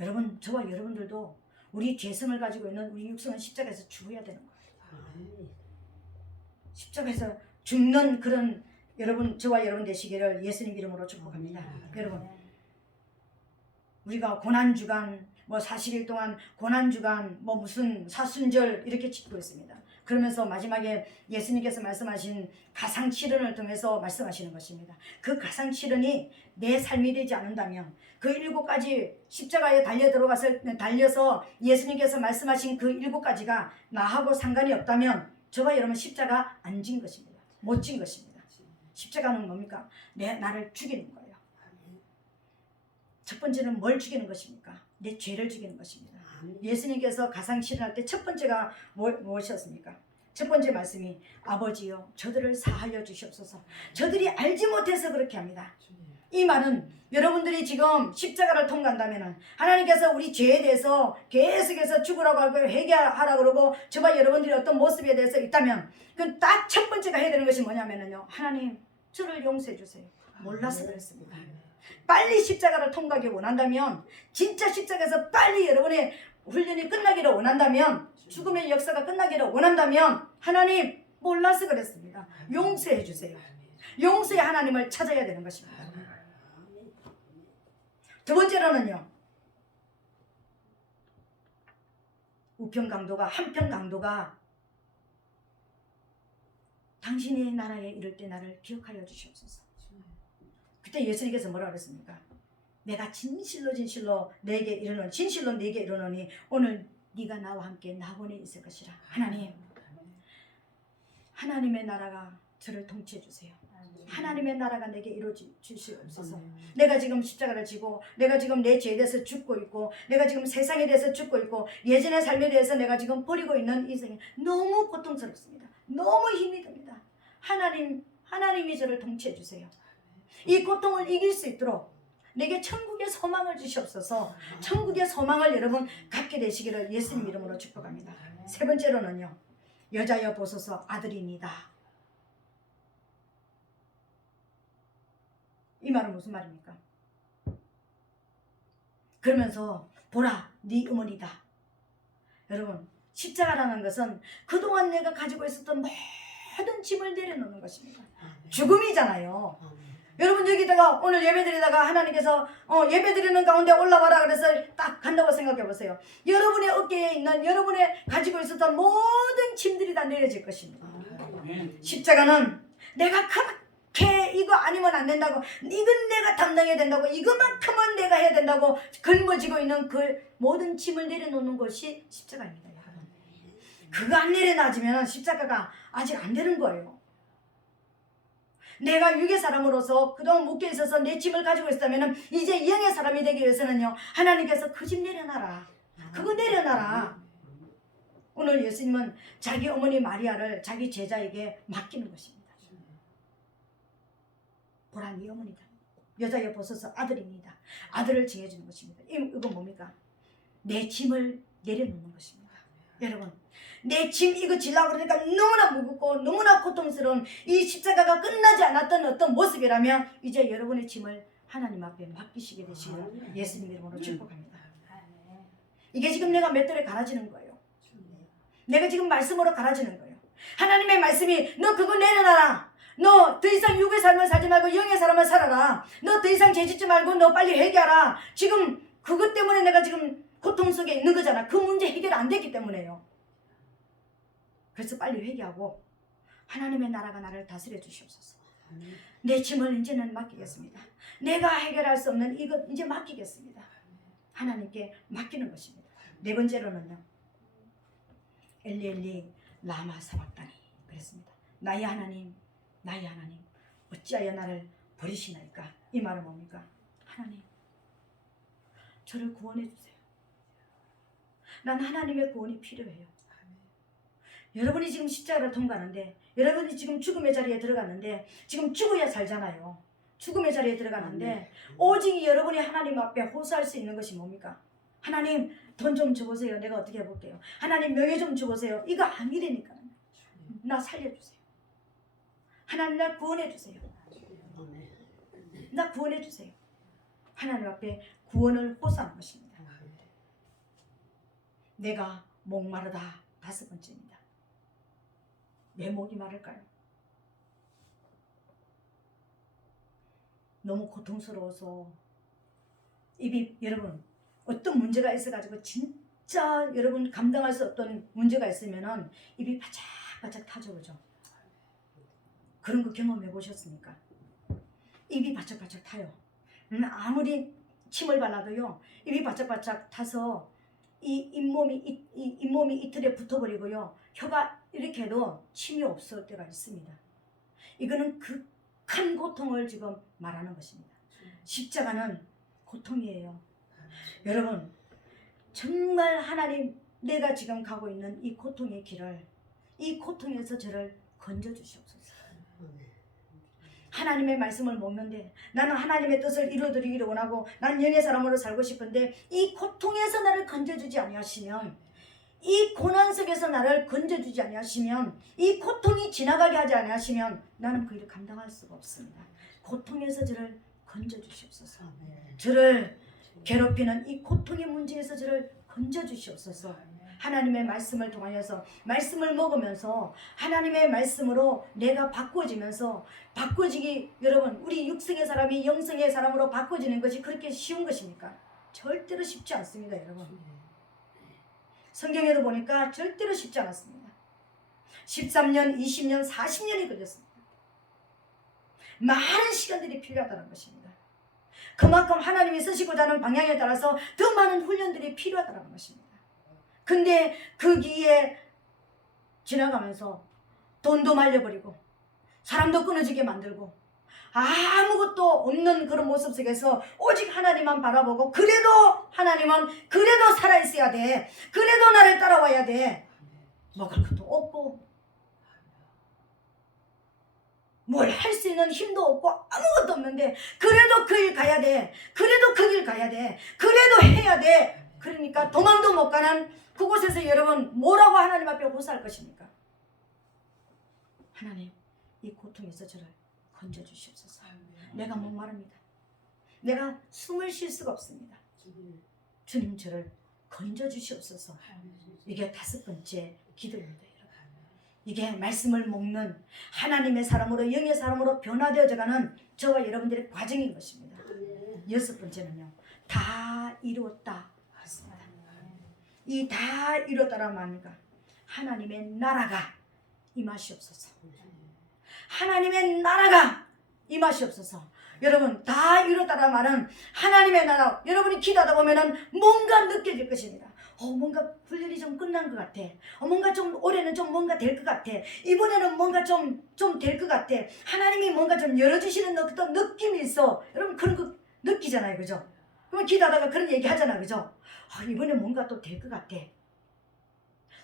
여러분, 저와 여러분들도 우리 죄성을 가지고 있는 우리 육성은 십자가에서 죽어야 되는 거예요. 십자가에서 죽는 그런 여러분, 저와 여러분 되시기를 예수님 이름으로 축복합니다. 여러분, 우리가 고난주간, 40일 동안 고난주간, 무슨 사순절 이렇게 지키고 있습니다. 그러면서 마지막에 예수님께서 말씀하신 가상칠언을 통해서 말씀하시는 것입니다. 그 가상칠언이 내 삶이 되지 않는다면, 그 7가지 십자가에 달려서 예수님께서 말씀하신 그 7가지가 나하고 상관이 없다면 저와 여러분 십자가 안 진 것입니다. 못 진 것입니다. 십자가는 뭡니까? 나를 죽이는 거예요. 첫 번째는 뭘 죽이는 것입니까? 내 죄를 죽이는 것입니다. 예수님께서 가상칠언할 때 첫 번째가 무엇이었습니까? 첫 번째 말씀이 아버지여 저들을 사하여 주시옵소서. 저들이 알지 못해서 그렇게 합니다. 이 말은 여러분들이 지금 십자가를 통과한다면 하나님께서 우리 죄에 대해서 계속해서 죽으라고 하고 회개하라고 그러고 저와 여러분들이 어떤 모습에 대해서 있다면 그 딱 첫 번째가 해야 되는 것이 뭐냐면요, 하나님 저를 용서해 주세요. 몰라서 그랬습니다. 빨리 십자가를 통과하기 원한다면, 진짜 십자가에서 빨리 여러분의 훈련이 끝나기를 원한다면, 죽음의 역사가 끝나기를 원한다면 하나님 몰라서 그랬습니다. 용서해 주세요. 용서의 하나님을 찾아야 되는 것입니다. 두 번째로는요, 우편 강도가 한편 강도가 당신의 나라에 이를 때 나를 기억하여 주시옵소서. 그때 예수님께서 뭐라 그랬습니까? 내가 진실로 내게 이르노니 오늘 네가 나와 함께 낙원에 있을 것이라. 하나님의 나라가 저를 통치해 주세요. 하나님의 나라가 내게 이루어주시옵소서. 내가 지금 십자가를 지고 내가 지금 내 죄에 대해서 죽고 있고 내가 지금 세상에 대해서 죽고 있고 예전의 삶에 대해서 내가 지금 버리고 있는 인생이 너무 고통스럽습니다. 너무 힘이 듭니다. 하나님이 저를 통치해 주세요. 이 고통을 이길 수 있도록 내게 천국의 소망을 주시옵소서. 천국의 소망을 여러분 갖게 되시기를 예수님 이름으로 축복합니다. 세 번째로는요, 여자여 보소서 아들이니다. 이 말은 무슨 말입니까? 그러면서 보라 네 어머니다. 여러분, 십자가라는 것은 그동안 내가 가지고 있었던 모든 짐을 내려놓는 것입니다. 죽음이잖아요. 여러분, 여기다가 오늘 예배드리다가 하나님께서 예배드리는 가운데 올라와라 그래서 딱 간다고 생각해 보세요. 여러분의 어깨에 있는 여러분의 가지고 있었던 모든 짐들이 다 내려질 것입니다. 십자가는 내가 그렇게 이거 아니면 안 된다고, 이건 내가 담당해야 된다고, 이것만큼은 내가 해야 된다고 걸머지고 있는 그 모든 짐을 내려놓는 것이 십자가입니다. 그거 안 내려놔지면 십자가가 아직 안 되는 거예요. 내가 육의 사람으로서 그동안 묶여 있어서 내 짐을 가지고 있었다면 이제 영의 사람이 되기 위해서는요, 하나님께서 그 짐 내려놔라. 그거 내려놔라. 오늘 예수님은 자기 어머니 마리아를 자기 제자에게 맡기는 것입니다. 보라, 네 어머니다. 여자의 벗어서 아들입니다. 아들을 징해주는 것입니다. 이건 뭡니까? 내 짐을 내려놓는 것입니다. 여러분, 내 짐 이거 지려고 그러니까 너무나 무겁고 너무나 고통스러운 이 십자가가 끝나지 않았던 어떤 모습이라면 이제 여러분의 짐을 하나님 앞에 맡기시게 되시기를 예수님 이름으로 축복합니다. 이게 지금 내가 맷돌에 갈아지는 거예요. 내가 지금 말씀으로 갈아지는 거예요. 하나님의 말씀이 너 그거 내려놔라. 너 더 이상 육의 삶을 살지 말고 영의 삶을 살아라. 너 더 이상 죄짓지 말고 너 빨리 회개하라. 지금 그것 때문에 내가 지금 고통 속에 있는 거잖아. 그 문제 해결 안 됐기 때문에요. 그래서 빨리 회개하고 하나님의 나라가 나를 다스려 주시옵소서. 내 짐을 이제는 맡기겠습니다. 내가 해결할 수 없는 이것 이제 맡기겠습니다. 하나님께 맡기는 것입니다. 네 번째로는요, 엘리 라마 사박다니 그랬습니다. 나의 하나님, 나의 하나님, 어찌하여 나를 버리시나이까? 이 말은 뭡니까? 하나님, 저를 구원해 주세요. 난 하나님의 구원이 필요해요. 여러분이 지금 십자가를 통과하는데, 여러분이 지금 죽음의 자리에 들어갔는데, 지금 죽어야 살잖아요. 죽음의 자리에 들어가는데 오직 여러분이 하나님 앞에 호소할 수 있는 것이 뭡니까? 하나님, 돈 좀 줘보세요. 내가 어떻게 해볼게요. 하나님, 명예 좀 줘보세요. 이거 아니라니까. 나 살려주세요. 하나님, 나 구원해주세요. 나 구원해주세요. 하나님 앞에 구원을 호소하는 것입니다. 내가 목마르다. 다섯 번째입니다. 내 목이 마를까요? 너무 고통스러워서 입이, 여러분, 어떤 문제가 있어가지고 진짜 여러분 감당할 수 없던 문제가 있으면은 입이 바짝바짝 타죠. 그런 거 경험해 보셨습니까? 입이 바짝바짝 타요. 아무리 침을 발라도요, 입이 바짝바짝 타서 이 잇몸이 이틀에 붙어버리고요, 혀가 이렇게 해도 침이 없을 때가 있습니다. 이거는 극한 고통을 지금 말하는 것입니다. 십자가는 고통이에요. 여러분, 정말 하나님, 내가 지금 가고 있는 이 고통의 길을, 이 고통에서 저를 건져주시옵소서. 하나님의 말씀을 먹는데 나는 하나님의 뜻을 이루어드리기를 원하고 난 영의 사람으로 살고 싶은데 이 고통에서 나를 건져주지 아니하시면, 이 고난 속에서 나를 건져주지 아니하시면, 이 고통이 지나가게 하지 아니하시면 나는 그 일을 감당할 수가 없습니다. 고통에서 저를 건져주시옵소서. 저를 괴롭히는 이 고통의 문제에서 저를 건져주시옵소서. 하나님의 말씀을 통하여서, 말씀을 먹으면서 하나님의 말씀으로 내가 바꿔지면서, 바꿔지기, 여러분, 우리 육성의 사람이 영성의 사람으로 바꿔지는 것이 그렇게 쉬운 것입니까? 절대로 쉽지 않습니다. 여러분, 성경에도 보니까 절대로 쉽지 않았습니다. 13년, 20년, 40년이 걸렸습니다. 많은 시간들이 필요하다는 것입니다. 그만큼 하나님이 쓰시고자 하는 방향에 따라서 더 많은 훈련들이 필요하다는 것입니다. 근데 그 기회에 지나가면서 돈도 말려버리고 사람도 끊어지게 만들고 아무것도 없는 그런 모습 속에서 오직 하나님만 바라보고, 그래도 하나님은 그래도 살아있어야 돼, 그래도 나를 따라와야 돼, 먹을 것도 없고 뭘 할 수 있는 힘도 없고 아무것도 없는데 그래도 그 일 가야 돼, 그래도 그 길 가야 돼, 그래도 해야 돼. 그러니까 도망도 못 가는 그곳에서 여러분 뭐라고 하나님 앞에 호소할 것입니까? 하나님, 이 고통에서 저를 건져주시옵소서. 내가 목마릅니다. 내가 숨을 쉴 수가 없습니다. 주님, 저를 건져주시옵소서. 이게 다섯 번째 기도입니다. 이게 말씀을 먹는 하나님의 사람으로, 영의 사람으로 변화되어져가는 저와 여러분들의 과정인 것입니다. 여섯 번째는요, 다 이루었다 했습니다. 이 다 이루었다란 말입니까? 하나님의 나라가 임하시옵소서. 하나님의 나라가 임하시옵소서. 여러분, 다 이루었다란 말은 하나님의 나라, 여러분이 기도하다 보면은 뭔가 느껴질 것입니다. 뭔가 훈련이 좀 끝난 것 같아. 뭔가 좀 올해는 좀 뭔가 될 것 같아. 이번에는 뭔가 좀 될 것 같아. 하나님이 뭔가 좀 열어주시는 어떤 느낌이 있어. 여러분 그런 거 느끼잖아요, 그죠? 그러면 기도하다가 그런 얘기 하잖아, 그죠? 이번에 뭔가 또 될 것 같아.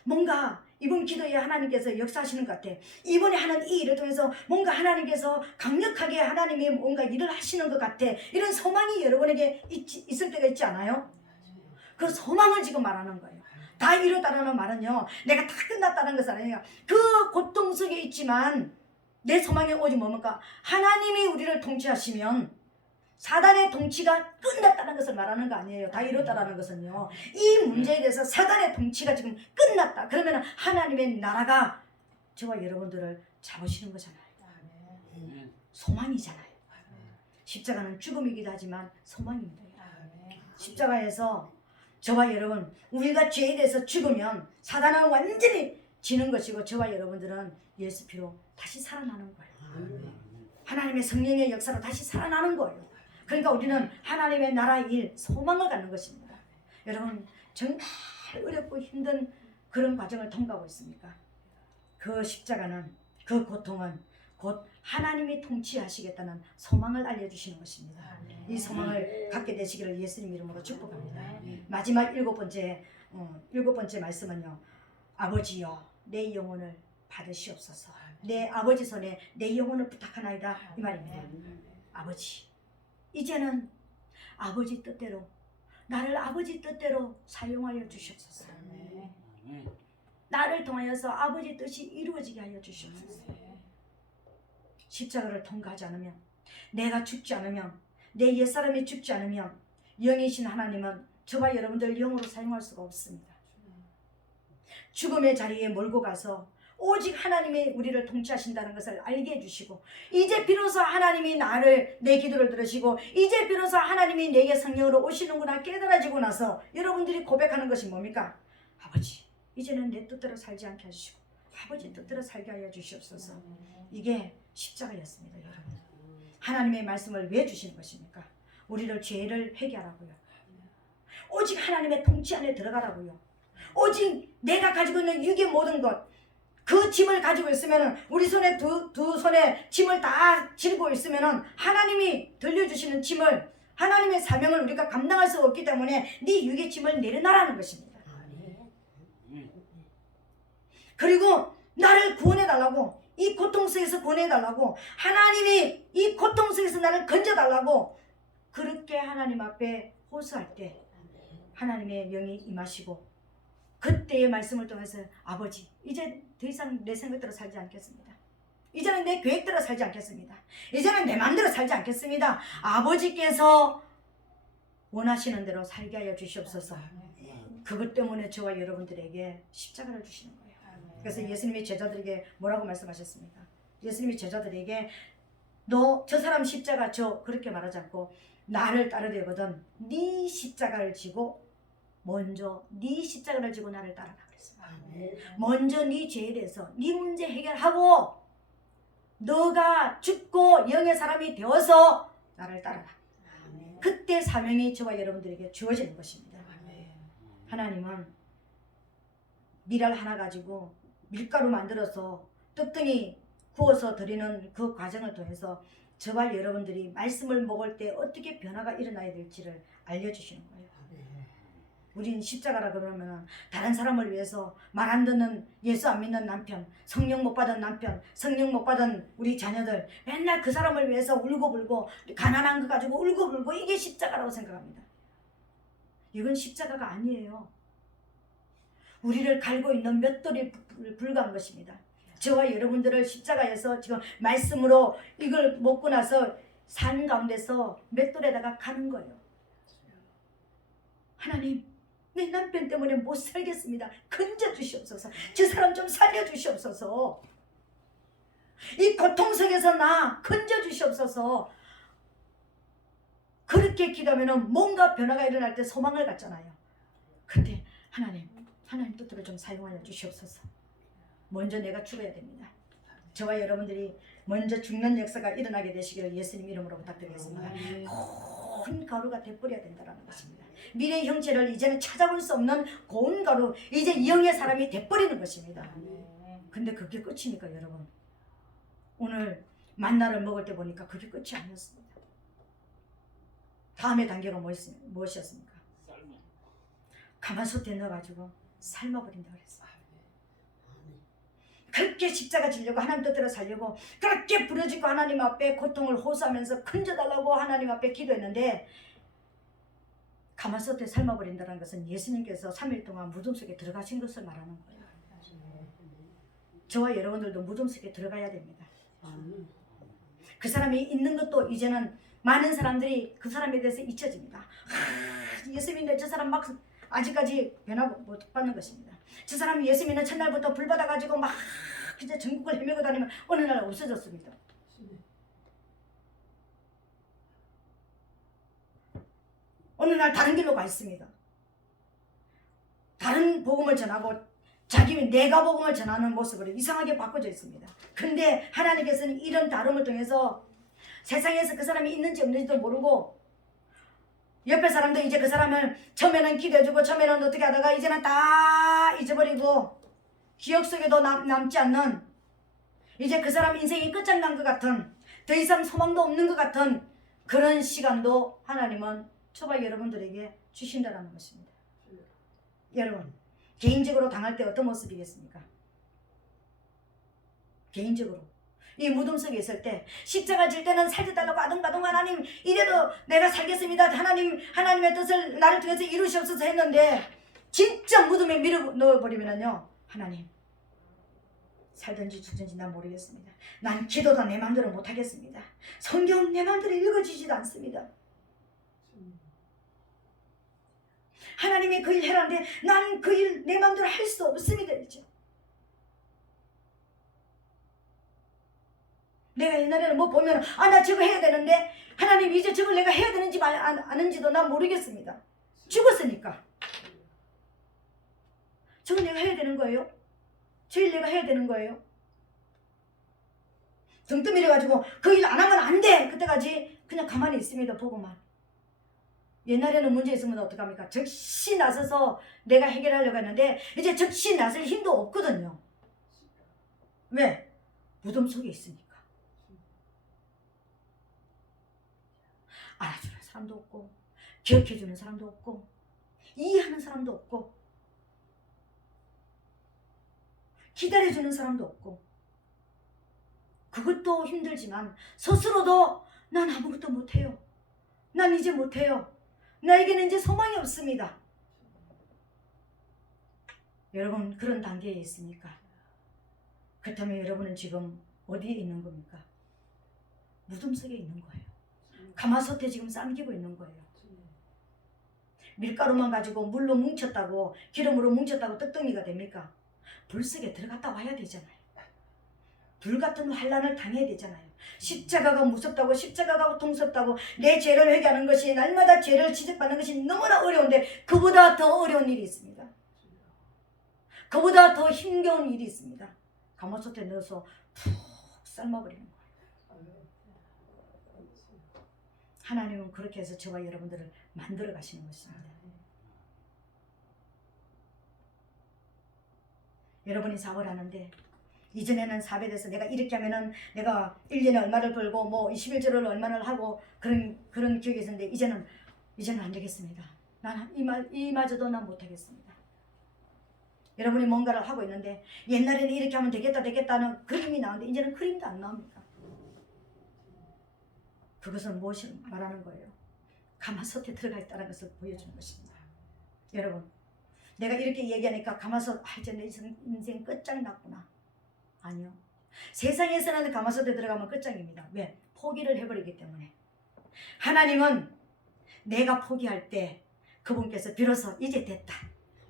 뭔가 이번 기도에 하나님께서 역사하시는 것 같아. 이번에 하는 이 일을 통해서 뭔가 하나님께서 강력하게 하나님이 뭔가 일을 하시는 것 같아. 이런 소망이 여러분에게 있을 때가 있지 않아요? 그 소망을 지금 말하는 거예요. 다 이뤘다라는 말은요, 내가 다 끝났다는 것은 아니에요. 그 고통 속에 있지만 내 소망이 오직 뭡니까? 하나님이 우리를 통치하시면 사단의 통치가 끝났다는 것을 말하는 거 아니에요. 다 이뤘다라는 것은요, 이 문제에 대해서 사단의 통치가 지금 끝났다. 그러면 하나님의 나라가 저와 여러분들을 잡으시는 거잖아요. 소망이잖아요. 십자가는 죽음이기도 하지만 소망입니다. 십자가에서 저와 여러분, 우리가 죄에 대해서 죽으면 사단은 완전히 지는 것이고 저와 여러분들은 예수 피로 다시 살아나는 거예요. 하나님의 성령의 역사로 다시 살아나는 거예요. 그러니까 우리는 하나님의 나라의 일, 소망을 갖는 것입니다. 여러분 정말 어렵고 힘든 그런 과정을 통과하고 있습니까? 그 십자가는, 그 고통은 곧 하나님이 통치하시겠다는 소망을 알려주시는 것입니다. 이 소망을 갖게 되시기를 예수님 이름으로 축복합니다. 마지막 일곱 번째 말씀은요, 아버지여 내 영혼을 받으시옵소서. 내 아버지 손에 내 영혼을 부탁하나이다, 이 말입니다. 아버지, 이제는 아버지 뜻대로, 나를 아버지 뜻대로 사용하여 주시옵소서. 나를 통하여서 아버지 뜻이 이루어지게 하여 주시옵소서. 십자가를 통과하지 않으면, 내가 죽지 않으면, 내 옛사람이 죽지 않으면 영이신 하나님은 저와 여러분들 영으로 사용할 수가 없습니다. 죽음의 자리에 몰고 가서 오직 하나님이 우리를 통치하신다는 것을 알게 해주시고, 이제 비로소 하나님이 내 기도를 들으시고, 이제 비로소 하나님이 내게 성령으로 오시는구나 깨달아지고 나서 여러분들이 고백하는 것이 뭡니까? 아버지, 이제는 내 뜻대로 살지 않게 하시고 아버지 뜻대로 살게 하여 주시옵소서. 이게 십자가였습니다. 여러분, 하나님의 말씀을 왜 주시는 것입니까? 우리를 죄를 회개하라고요. 오직 하나님의 통치 안에 들어가라고요. 오직 내가 가지고 있는 육의 모든 것, 그 짐을 가지고 있으면, 우리 손에 두 손에 짐을 다 쥐고 있으면 하나님이 들려주시는 짐을, 하나님의 사명을 우리가 감당할 수 없기 때문에 네 육의 짐을 내려놔라는 것입니다. 그리고 나를 구원해달라고, 이 고통 속에서 구원해달라고, 하나님이 이 고통 속에서 나를 건져달라고 그렇게 하나님 앞에 호소할 때 하나님의 영이 임하시고, 그때의 말씀을 통해서 아버지, 이제 더 이상 내 생각대로 살지 않겠습니다. 이제는 내 계획대로 살지 않겠습니다. 이제는 내 마음대로 살지 않겠습니다. 아버지께서 원하시는 대로 살게 하여 주시옵소서. 그것 때문에 저와 여러분들에게 십자가를 주시는 거예요. 그래서 예수님이 제자들에게 뭐라고 말씀하셨습니까? 예수님이 제자들에게 너 저 사람 십자가 져, 그렇게 말하지 않고 나를 따르려거든 네 십자가를 지고, 먼저 네 십자가를 지고 나를 따라라 그랬습니다. 먼저 네 죄에 대해서 네 문제 해결하고 너가 죽고 영의 사람이 되어서 나를 따라라. 그때 사명이 저와 여러분들에게 주어지는 것입니다. 하나님은 밀알 하나 가지고 밀가루 만들어서 떡등이 구워서 드리는 그 과정을 통해서 저와 여러분들이 말씀을 먹을 때 어떻게 변화가 일어나야 될지를 알려주시는 거예요. 우린 십자가라 그러면 다른 사람을 위해서 말 안 듣는, 예수 안 믿는 남편, 성령 못 받은 남편, 성령 못 받은 우리 자녀들, 맨날 그 사람을 위해서 울고불고 가난한 거 가지고 울고불고, 이게 십자가라고 생각합니다. 이건 십자가가 아니에요. 우리를 갈고 있는 맷돌이 불과한 것입니다. 저와 여러분들을 십자가에서 지금 말씀으로 이걸 먹고 나서 산 가운데서 맷돌에다가 가는 거예요. 하나님, 내 남편 때문에 못 살겠습니다. 건져주시옵소서. 저 사람 좀 살려주시옵소서. 이 고통 속에서 나 건져주시옵소서. 그렇게 기도하면 뭔가 변화가 일어날 때 소망을 갖잖아요. 근데 하나님 뜻대로 좀 사용하여 주시옵소서. 먼저 내가 죽어야 됩니다. 저와 여러분들이 먼저 죽는 역사가 일어나게 되시기를 예수님 이름으로 부탁드리겠습니다. 고운 가루가 돼버려야 된다는 것입니다. 미래의 형체를 이제는 찾아볼 수 없는 고운 가루, 이제 영의 사람이 돼버리는 것입니다. 근데 그게 끝입니까 여러분? 오늘 만나를 먹을 때 보니까 그게 끝이 아니었습니다. 다음의 단계가 무엇이었습니까? 가마솥에 넣어가지고 삶아버린다 그랬어요. 그렇게 십자가 지려고 하나님 뜻대로 살려고 그렇게 부르짖고 하나님 앞에 고통을 호소하면서 건져달라고 하나님 앞에 기도했는데 가마솥에 삶아버린다는 것은 예수님께서 3일 동안 무덤 속에 들어가신 것을 말하는 거예요. 저와 여러분들도 무덤 속에 들어가야 됩니다. 그 사람이 있는 것도 이제는 많은 사람들이 그 사람에 대해서 잊혀집니다. 예수 믿는 저 사람 막 아직까지 변화 못 받는 것입니다. 저 사람이 예수 믿는 첫날부터 불 받아가지고 막 이제 전국을 헤매고 다니면 어느 날 없어졌습니다. 어느 날 다른 길로 가 있습니다. 다른 복음을 전하고 내가 복음을 전하는 모습으로 이상하게 바꿔져 있습니다. 근데 하나님께서는 이런 다름을 통해서 세상에서 그 사람이 있는지 없는지도 모르고 옆에 사람도 이제 그 사람을 처음에는 기대주고 처음에는 어떻게 하다가 이제는 다 잊어버리고 기억 속에도 남지 않는 이제 그 사람 인생이 끝장난 것 같은 더 이상 소망도 없는 것 같은 그런 시간도 하나님은 저와 여러분들에게 주신다는 것입니다. 여러분 개인적으로 당할 때 어떤 모습이겠습니까? 개인적으로 이 무덤 속에 있을 때 십자가 질 때는 살려달라고 아둥바둥 하나님 이래도 내가 살겠습니다. 하나님의 뜻을 나를 통해서 이루시옵소서 했는데 진짜 무덤에 밀어 넣어버리면요 하나님 살든지 죽든지 난 모르겠습니다. 난 기도도 내 마음대로 못하겠습니다. 성경 내 마음대로 읽어지지도 않습니다. 하나님이 그 일 해라는데 난 그 일 내 마음대로 할 수 없습니다. 이제 내가 옛날에는 뭐 보면 나 저거 해야 되는데 하나님 이제 저걸 내가 해야 되는지 아는지도 난 모르겠습니다. 죽었으니까 저거 내가 해야 되는 거예요? 저 일 내가 해야 되는 거예요? 등 떠밀어가지고 그 일 안 하면 안 돼 그때까지 그냥 가만히 있습니다. 보고만. 옛날에는 문제 있으면 어떡합니까? 즉시 나서서 내가 해결하려고 했는데 이제 즉시 나설 힘도 없거든요. 왜? 무덤 속에 있으니까. 알아주는 사람도 없고 기억해주는 사람도 없고 이해하는 사람도 없고 기다려주는 사람도 없고 그것도 힘들지만 스스로도 난 아무것도 못해요. 난 이제 못해요. 나에게는 이제 소망이 없습니다. 여러분 그런 단계에 있습니까? 그렇다면 여러분은 지금 어디에 있는 겁니까? 무덤 속에 있는 거예요. 가마솥에 지금 삶기고 있는 거예요. 밀가루만 가지고 물로 뭉쳤다고 기름으로 뭉쳤다고 떡덩이가 됩니까? 불 속에 들어갔다 와야 되잖아요. 불같은 환난을 당해야 되잖아요. 십자가가 무섭다고 십자가가 고통스럽다고 내 죄를 회개하는 것이 날마다 죄를 지적받는 것이 너무나 어려운데 그보다 더 어려운 일이 있습니다. 그보다 더 힘겨운 일이 있습니다. 가마솥에 넣어서 푹 삶아버리는 거예요. 하나님은 그렇게 해서 저와 여러분들을 만들어 가시는 것입니다. 여러분이 사업을 하는데 이전에는 사업에 대해서 내가 이렇게 하면은 내가 1년에 얼마를 벌고 뭐 21조를 얼마를 하고 그런 기억이 있었는데 이제는 안 되겠습니다. 난 이마저도 난 못하겠습니다. 여러분이 뭔가를 하고 있는데 옛날에는 이렇게 하면 되겠다는 그림이 나오는데 이제는 그림도 안 나옵니다. 그것은 무엇을 말하는 거예요? 가마솥에 들어가 있다는 것을 보여주는 것입니다. 여러분 내가 이렇게 얘기하니까 가마솥 이제 내 인생 끝장이 났구나. 아니요. 세상에서는 가마솥에 들어가면 끝장입니다. 왜? 포기를 해버리기 때문에. 하나님은 내가 포기할 때 그분께서 비로소 이제 됐다.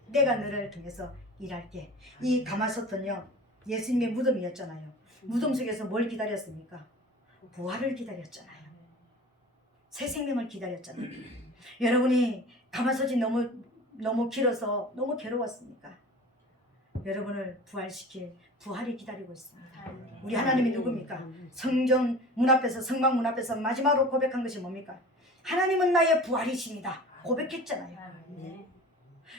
내가 너를 통해서 일할게. 이 가마솥은요 예수님의 무덤이었잖아요. 무덤 속에서 뭘 기다렸습니까? 부활을 기다렸잖아요. 새 생명을 기다렸잖아요. 여러분이 가마솥이 너무 길어서 너무 괴로웠습니까? 여러분을 부활시킬 부활이 기다리고 있습니다. 우리 하나님이 누굽니까? 성전 문 앞에서 성막 문 앞에서 마지막으로 고백한 것이 뭡니까? 하나님은 나의 부활이십니다. 고백했잖아요.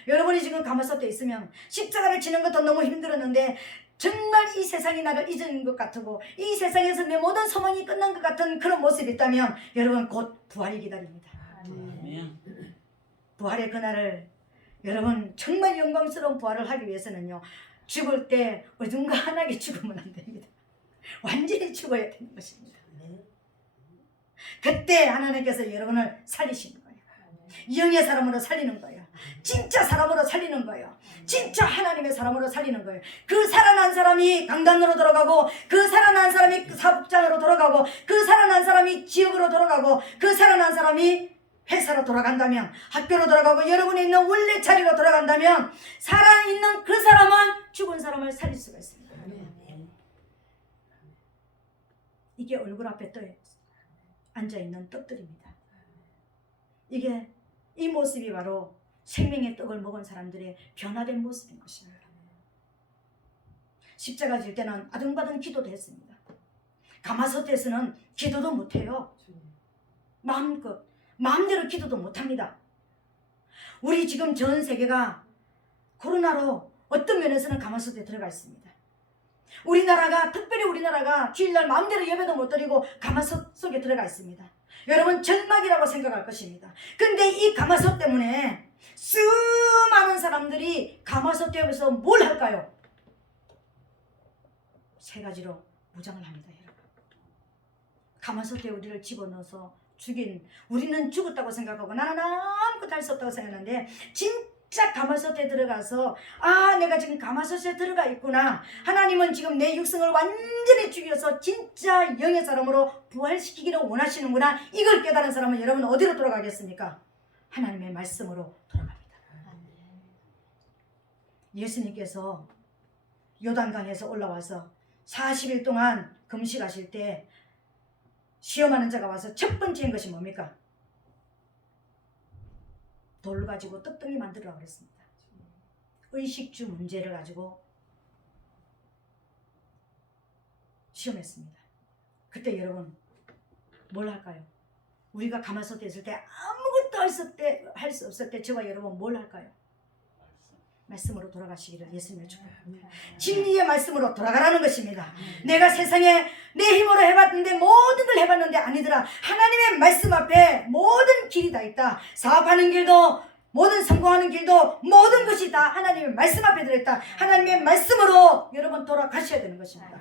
여러분이 지금 가마솥에 있으면 십자가를 지는 것도 너무 힘들었는데 정말 이 세상이 나를 잊은 것 같고 이 세상에서 내 모든 소망이 끝난 것 같은 그런 모습이 있다면 여러분 곧 부활이 기다립니다. 부활의 그날을 여러분 정말 영광스러운 부활을 하기 위해서는요, 죽을 때 어중간하게 죽으면 안 됩니다. 완전히 죽어야 되는 것입니다. 그때 하나님께서 여러분을 살리시는 거예요. 영의 사람으로 살리는 거예요. 진짜 사람으로 살리는 거예요. 진짜 하나님의 사람으로 살리는 거예요. 그 살아난 사람이 강단으로 돌아가고, 그 살아난 사람이 사업장으로 돌아가고, 그 살아난 사람이 지역으로 돌아가고, 그 살아난 사람이 회사로 돌아간다면, 학교로 돌아가고, 여러분이 있는 원래 자리로 돌아간다면 살아있는 그 사람은 죽은 사람을 살릴 수가 있습니다. 이게 얼굴 앞에 떠 앉아있는 떡들입니다. 이 모습이 바로 생명의 떡을 먹은 사람들의 변화된 모습인 것입니다. 십자가 질 때는 아등바등 기도도 했습니다. 가마솥에서는 기도도 못해요. 마음대로 기도도 못합니다. 우리 지금 전 세계가 코로나로 어떤 면에서는 가마솥에 들어가 있습니다. 특별히 우리나라가 주일날 마음대로 예배도 못 드리고 가마솥 속에 들어가 있습니다. 여러분 절망이라고 생각할 것입니다. 근데 이 가마솥 때문에 수많은 사람들이 가마솥 때에서 뭘 할까요? 세 가지로 무장을 합니다. 여러분, 가마솥에 우리를 집어넣어서 우리는 죽었다고 생각하고 나는 아무것도 할 수 없다고 생각하는데, 진짜 가마솥에 들어가서 내가 지금 가마솥에 들어가 있구나, 하나님은 지금 내 육성을 완전히 죽여서 진짜 영의 사람으로 부활시키기를 원하시는구나, 이걸 깨달은 사람은 여러분 어디로 돌아가겠습니까? 하나님의 말씀으로 돌아갑니다. 예수님께서 요단강에서 올라와서 40일 동안 금식하실 때 시험하는 자가 와서 첫 번째인 것이 뭡니까? 돌 가지고 떡덩이 만들으라고 그랬습니다. 의식주 문제를 가지고 시험했습니다. 그때 여러분 뭘 할까요? 우리가 가마솥에 있을 때 아무것도 할 수 없을 때 저와 여러분 뭘 할까요? 말씀으로 돌아가시기를 예수님을 축복합니다. 진리의 말씀으로 돌아가라는 것입니다. 내가 세상에 내 힘으로 해봤는데, 모든 걸 해봤는데 아니더라. 하나님의 말씀 앞에 모든 길이 다 있다. 사업하는 길도, 모든 성공하는 길도, 모든 것이 다 하나님의 말씀 앞에 들어있다. 하나님의 말씀으로 여러분 돌아가셔야 되는 것입니다.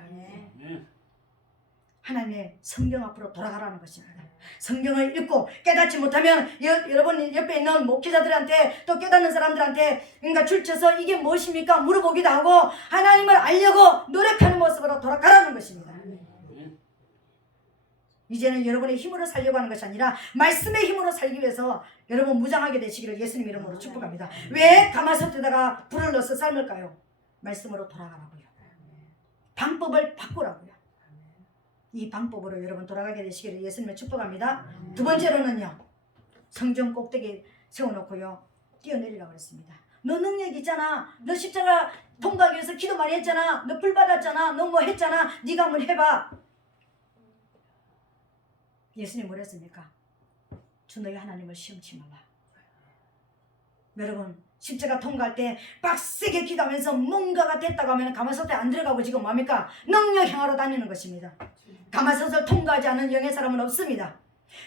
하나님의 성경 앞으로 돌아가라는 것입니다. 성경을 읽고 깨닫지 못하면 여러분 옆에 있는 목회자들한테, 또 깨닫는 사람들한테 그러니까 줄쳐서 이게 무엇입니까? 물어보기도 하고 하나님을 알려고 노력하는 모습으로 돌아가라는 것입니다. 이제는 여러분의 힘으로 살려고 하는 것이 아니라 말씀의 힘으로 살기 위해서 여러분 무장하게 되시기를 예수님 이름으로 축복합니다. 왜 가마솥에다가 불을 넣어서 삶을까요? 말씀으로 돌아가라고요. 방법을 바꾸라고요. 이 방법으로 여러분 돌아가게 되시기를 예수님을 축복합니다. 두 번째로는요, 성전 꼭대기 세워놓고요, 뛰어내리라고 했습니다. 너 능력 있잖아. 너 십자가 통과하기 위해서 기도 많이 했잖아. 너 불 받았잖아. 너 뭐 했잖아. 네가 한번 해봐. 예수님 뭘 했습니까? 주 너희 하나님을 시험치 말라. 여러분 십자가 통과할 때 빡세게 기도하면서 뭔가가 됐다고 하면 가마솥에 안 들어가고 지금 뭡니까? 능력 향하러 다니는 것입니다. 가마솥을 통과하지 않은 영의 사람은 없습니다.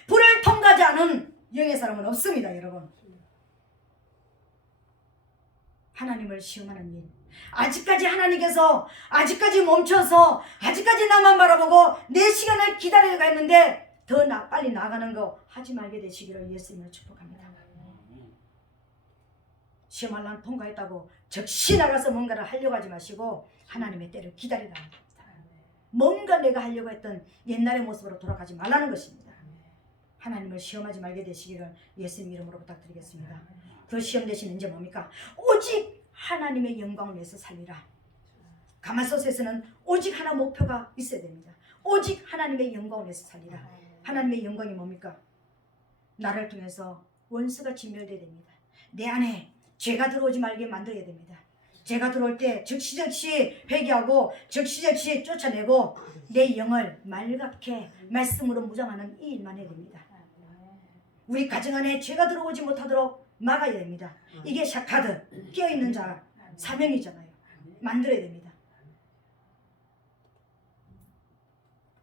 불을 통과하지 않은 영의 사람은 없습니다. 여러분, 하나님을 시험하는 일, 아직까지 하나님께서 아직까지 멈춰서 아직까지 나만 바라보고 내 시간을 기다리려고 했는데 더 빨리 나가는 거 하지 말게 되시기를 예수님을 축복합니다. 시험하려면 통과했다고 즉시 나가서 뭔가를 하려고 하지 마시고 하나님의 때를 기다리라는 겁니다. 뭔가 내가 하려고 했던 옛날의 모습으로 돌아가지 말라는 것입니다. 하나님을 시험하지 말게 되시기를 예수님 이름으로 부탁드리겠습니다. 그 시험 대신 이제 뭡니까? 오직 하나님의 영광을 위해서 살리라. 가마솥에서는 오직 하나 목표가 있어야 됩니다. 오직 하나님의 영광을 위해서 살리라. 하나님의 영광이 뭡니까? 나를 통해서 원수가 진멸되어야 됩니다. 내 안에 죄가 들어오지 말게 만들어야 됩니다. 죄가 들어올 때 즉시 회개하고 즉시 쫓아내고 내 영을 맑게 말씀으로 무장하는 이 일만 해야 됩니다. 우리 가정 안에 죄가 들어오지 못하도록 막아야 됩니다. 이게 샤카드, 깨어있는 자 사명이잖아요. 만들어야 됩니다.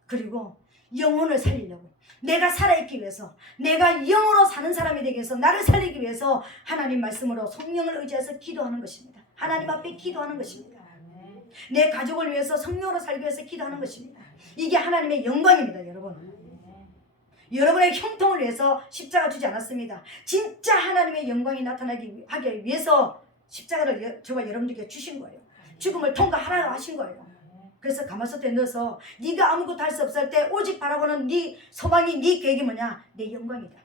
그리고 영혼을 살리려고, 내가 살아있기 위해서, 내가 영으로 사는 사람이 되기 위해서, 나를 살리기 위해서 하나님 말씀으로 성령을 의지해서 기도하는 것입니다. 하나님 앞에 기도하는 것입니다. 내 가족을 위해서 성령으로 살기 위해서 기도하는 것입니다. 이게 하나님의 영광입니다. 여러분, 여러분의 형통을 위해서 십자가 주지 않았습니다. 진짜 하나님의 영광이 나타나기 하기 위해서 십자가를 저와 여러분들께 주신 거예요. 죽음을 통과하라고 하신 거예요. 그래서 가마솥에 넣어서 네가 아무것도 할 수 없을 때 오직 바라보는 네 소망이, 네 계획이 뭐냐? 내 영광이다.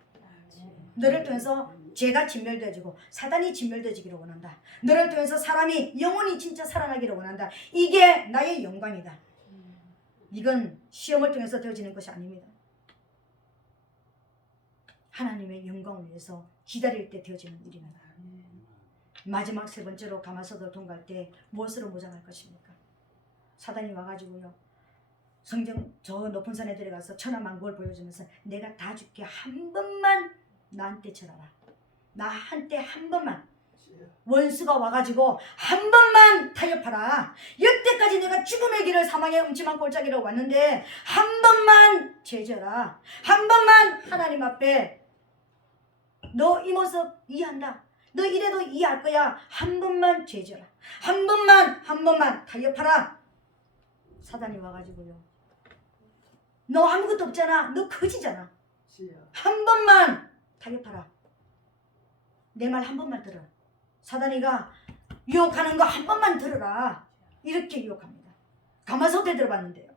너를 통해서 죄가 진멸되어지고 사단이 진멸되어지기를 원한다. 너를 통해서 사람이 영혼이 진짜 살아나기를 원한다. 이게 나의 영광이다. 이건 시험을 통해서 되어지는 것이 아닙니다. 하나님의 영광을 위해서 기다릴 때 되어지는 일입니다. 마지막 세 번째로 가마솥을 통과할 때 무엇으로 무장할 것입니까? 사단이 와가지고요, 성경 저 높은 산에 들어가서 천하만국을 보여주면서 내가 다 줄게, 한 번만 나한테 절하라. 나한테 한 번만, 원수가 와가지고 한 번만 타협하라. 여태까지 내가 죽음의 길을, 사망의 음침한 골짜기로 왔는데 한 번만 죄져라. 한 번만 하나님 앞에 너 이 모습 이해한다, 너 이래도 이해할 거야, 한 번만 죄져라. 한 번만 타협하라. 사단이 와가지고요, 너 아무것도 없잖아, 너 거지잖아, 한 번만 타협하라. 내 말 한 번만 들어. 사단이가 유혹하는 거 한 번만 들어라. 이렇게 유혹합니다. 가마솥에 들어봤는데요,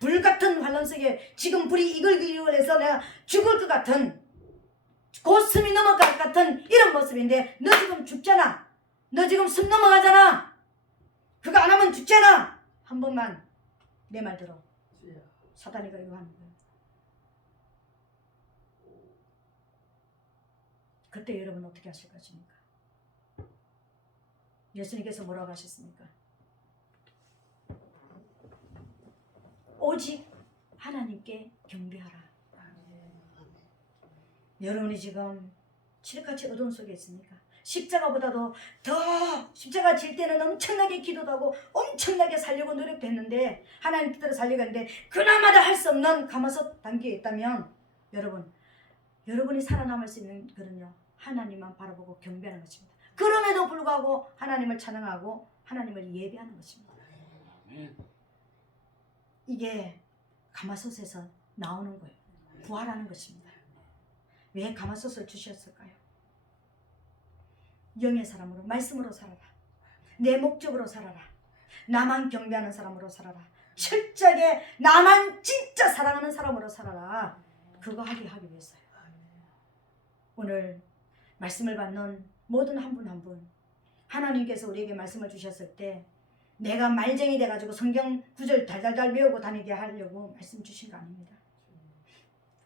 불같은 환란 속에 지금 불이 이글이글해서 내가 죽을 것 같은, 고숨이 넘어갈 것 같은 이런 모습인데, 너 지금 죽잖아, 너 지금 숨 넘어가잖아, 그거 안 하면 죽잖아, 한 번만 내 말 들어. 사단이가 이거 하는 거예요. 그때 여러분 어떻게 하실 것입니까? 예수님께서 뭐라고 하셨습니까? 오직 하나님께 경배하라. 여러분이 지금 칠흑같이 어두운 속에 있습니까? 십자가보다도 더, 십자가 질 때는 엄청나게 기도도 하고 엄청나게 살려고 노력도 했는데, 하나님 뜻대로 살려고 했는데 그나마도 할 수 없는 가마솥 단계에 있다면, 여러분이 살아남을 수 있는 글은요, 하나님만 바라보고 경배하는 것입니다. 그럼에도 불구하고 하나님을 찬양하고 하나님을 예배하는 것입니다. 이게 가마솥에서 나오는 거예요. 부활하는 것입니다. 왜 가마솥을 주셨을까요? 영의 사람으로, 말씀으로 살아라. 내 목적으로 살아라. 나만 경배하는 사람으로 살아라. 철저하게 나만 진짜 사랑하는 사람으로 살아라. 그거 하기 위해서요. 오늘 말씀을 받는 모든 한 분 한 분, 하나님께서 우리에게 말씀을 주셨을 때 내가 말쟁이 돼가지고 성경 구절 달달달 외우고 다니게 하려고 말씀 주신 거 아닙니다.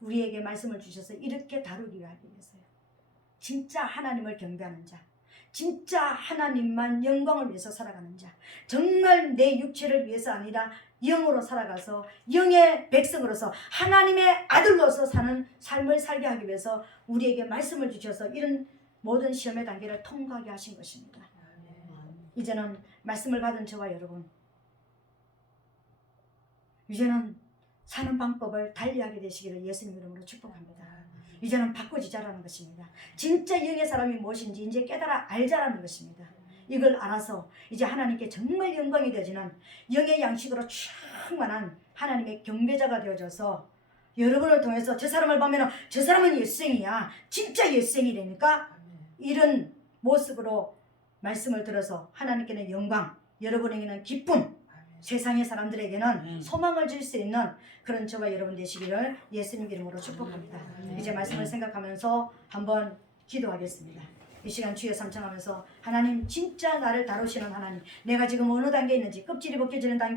우리에게 말씀을 주셔서 이렇게 다루기 위해서요. 진짜 하나님을 경배하는 자, 진짜 하나님만 영광을 위해서 살아가는 자, 정말 내 육체를 위해서 아니라 영으로 살아가서 영의 백성으로서 하나님의 아들로서 사는 삶을 살게 하기 위해서 우리에게 말씀을 주셔서 이런 모든 시험의 단계를 통과하게 하신 것입니다. 이제는 말씀을 받은 저와 여러분, 이제는 사는 방법을 달리하게 되시기를 예수님 이름으로 축복합니다. 이제는 바꾸지 자라는 것입니다. 진짜 영의 사람이 무엇인지 이제 깨달아 알자라는 것입니다. 이걸 알아서 이제 하나님께 정말 영광이 되어지는 영의 양식으로 충만한 하나님의 경배자가 되어져서 여러분을 통해서 저 사람을 보면 저 사람은 예수생이야, 진짜 예수생이라니까, 이런 모습으로 말씀을 들어서 하나님께는 영광, 여러분에게는 기쁨, 세상의 사람들에게는 소망을 줄 수 있는 그런 저와 여러분 되시기를 예수님 이름으로 축복합니다. 이제 말씀을 생각하면서 한번 기도하겠습니다. 이 시간 주여 삼창하면서, 하나님 진짜 나를 다루시는 하나님, 내가 지금 어느 단계에 있는지, 껍질이 벗겨지는 단계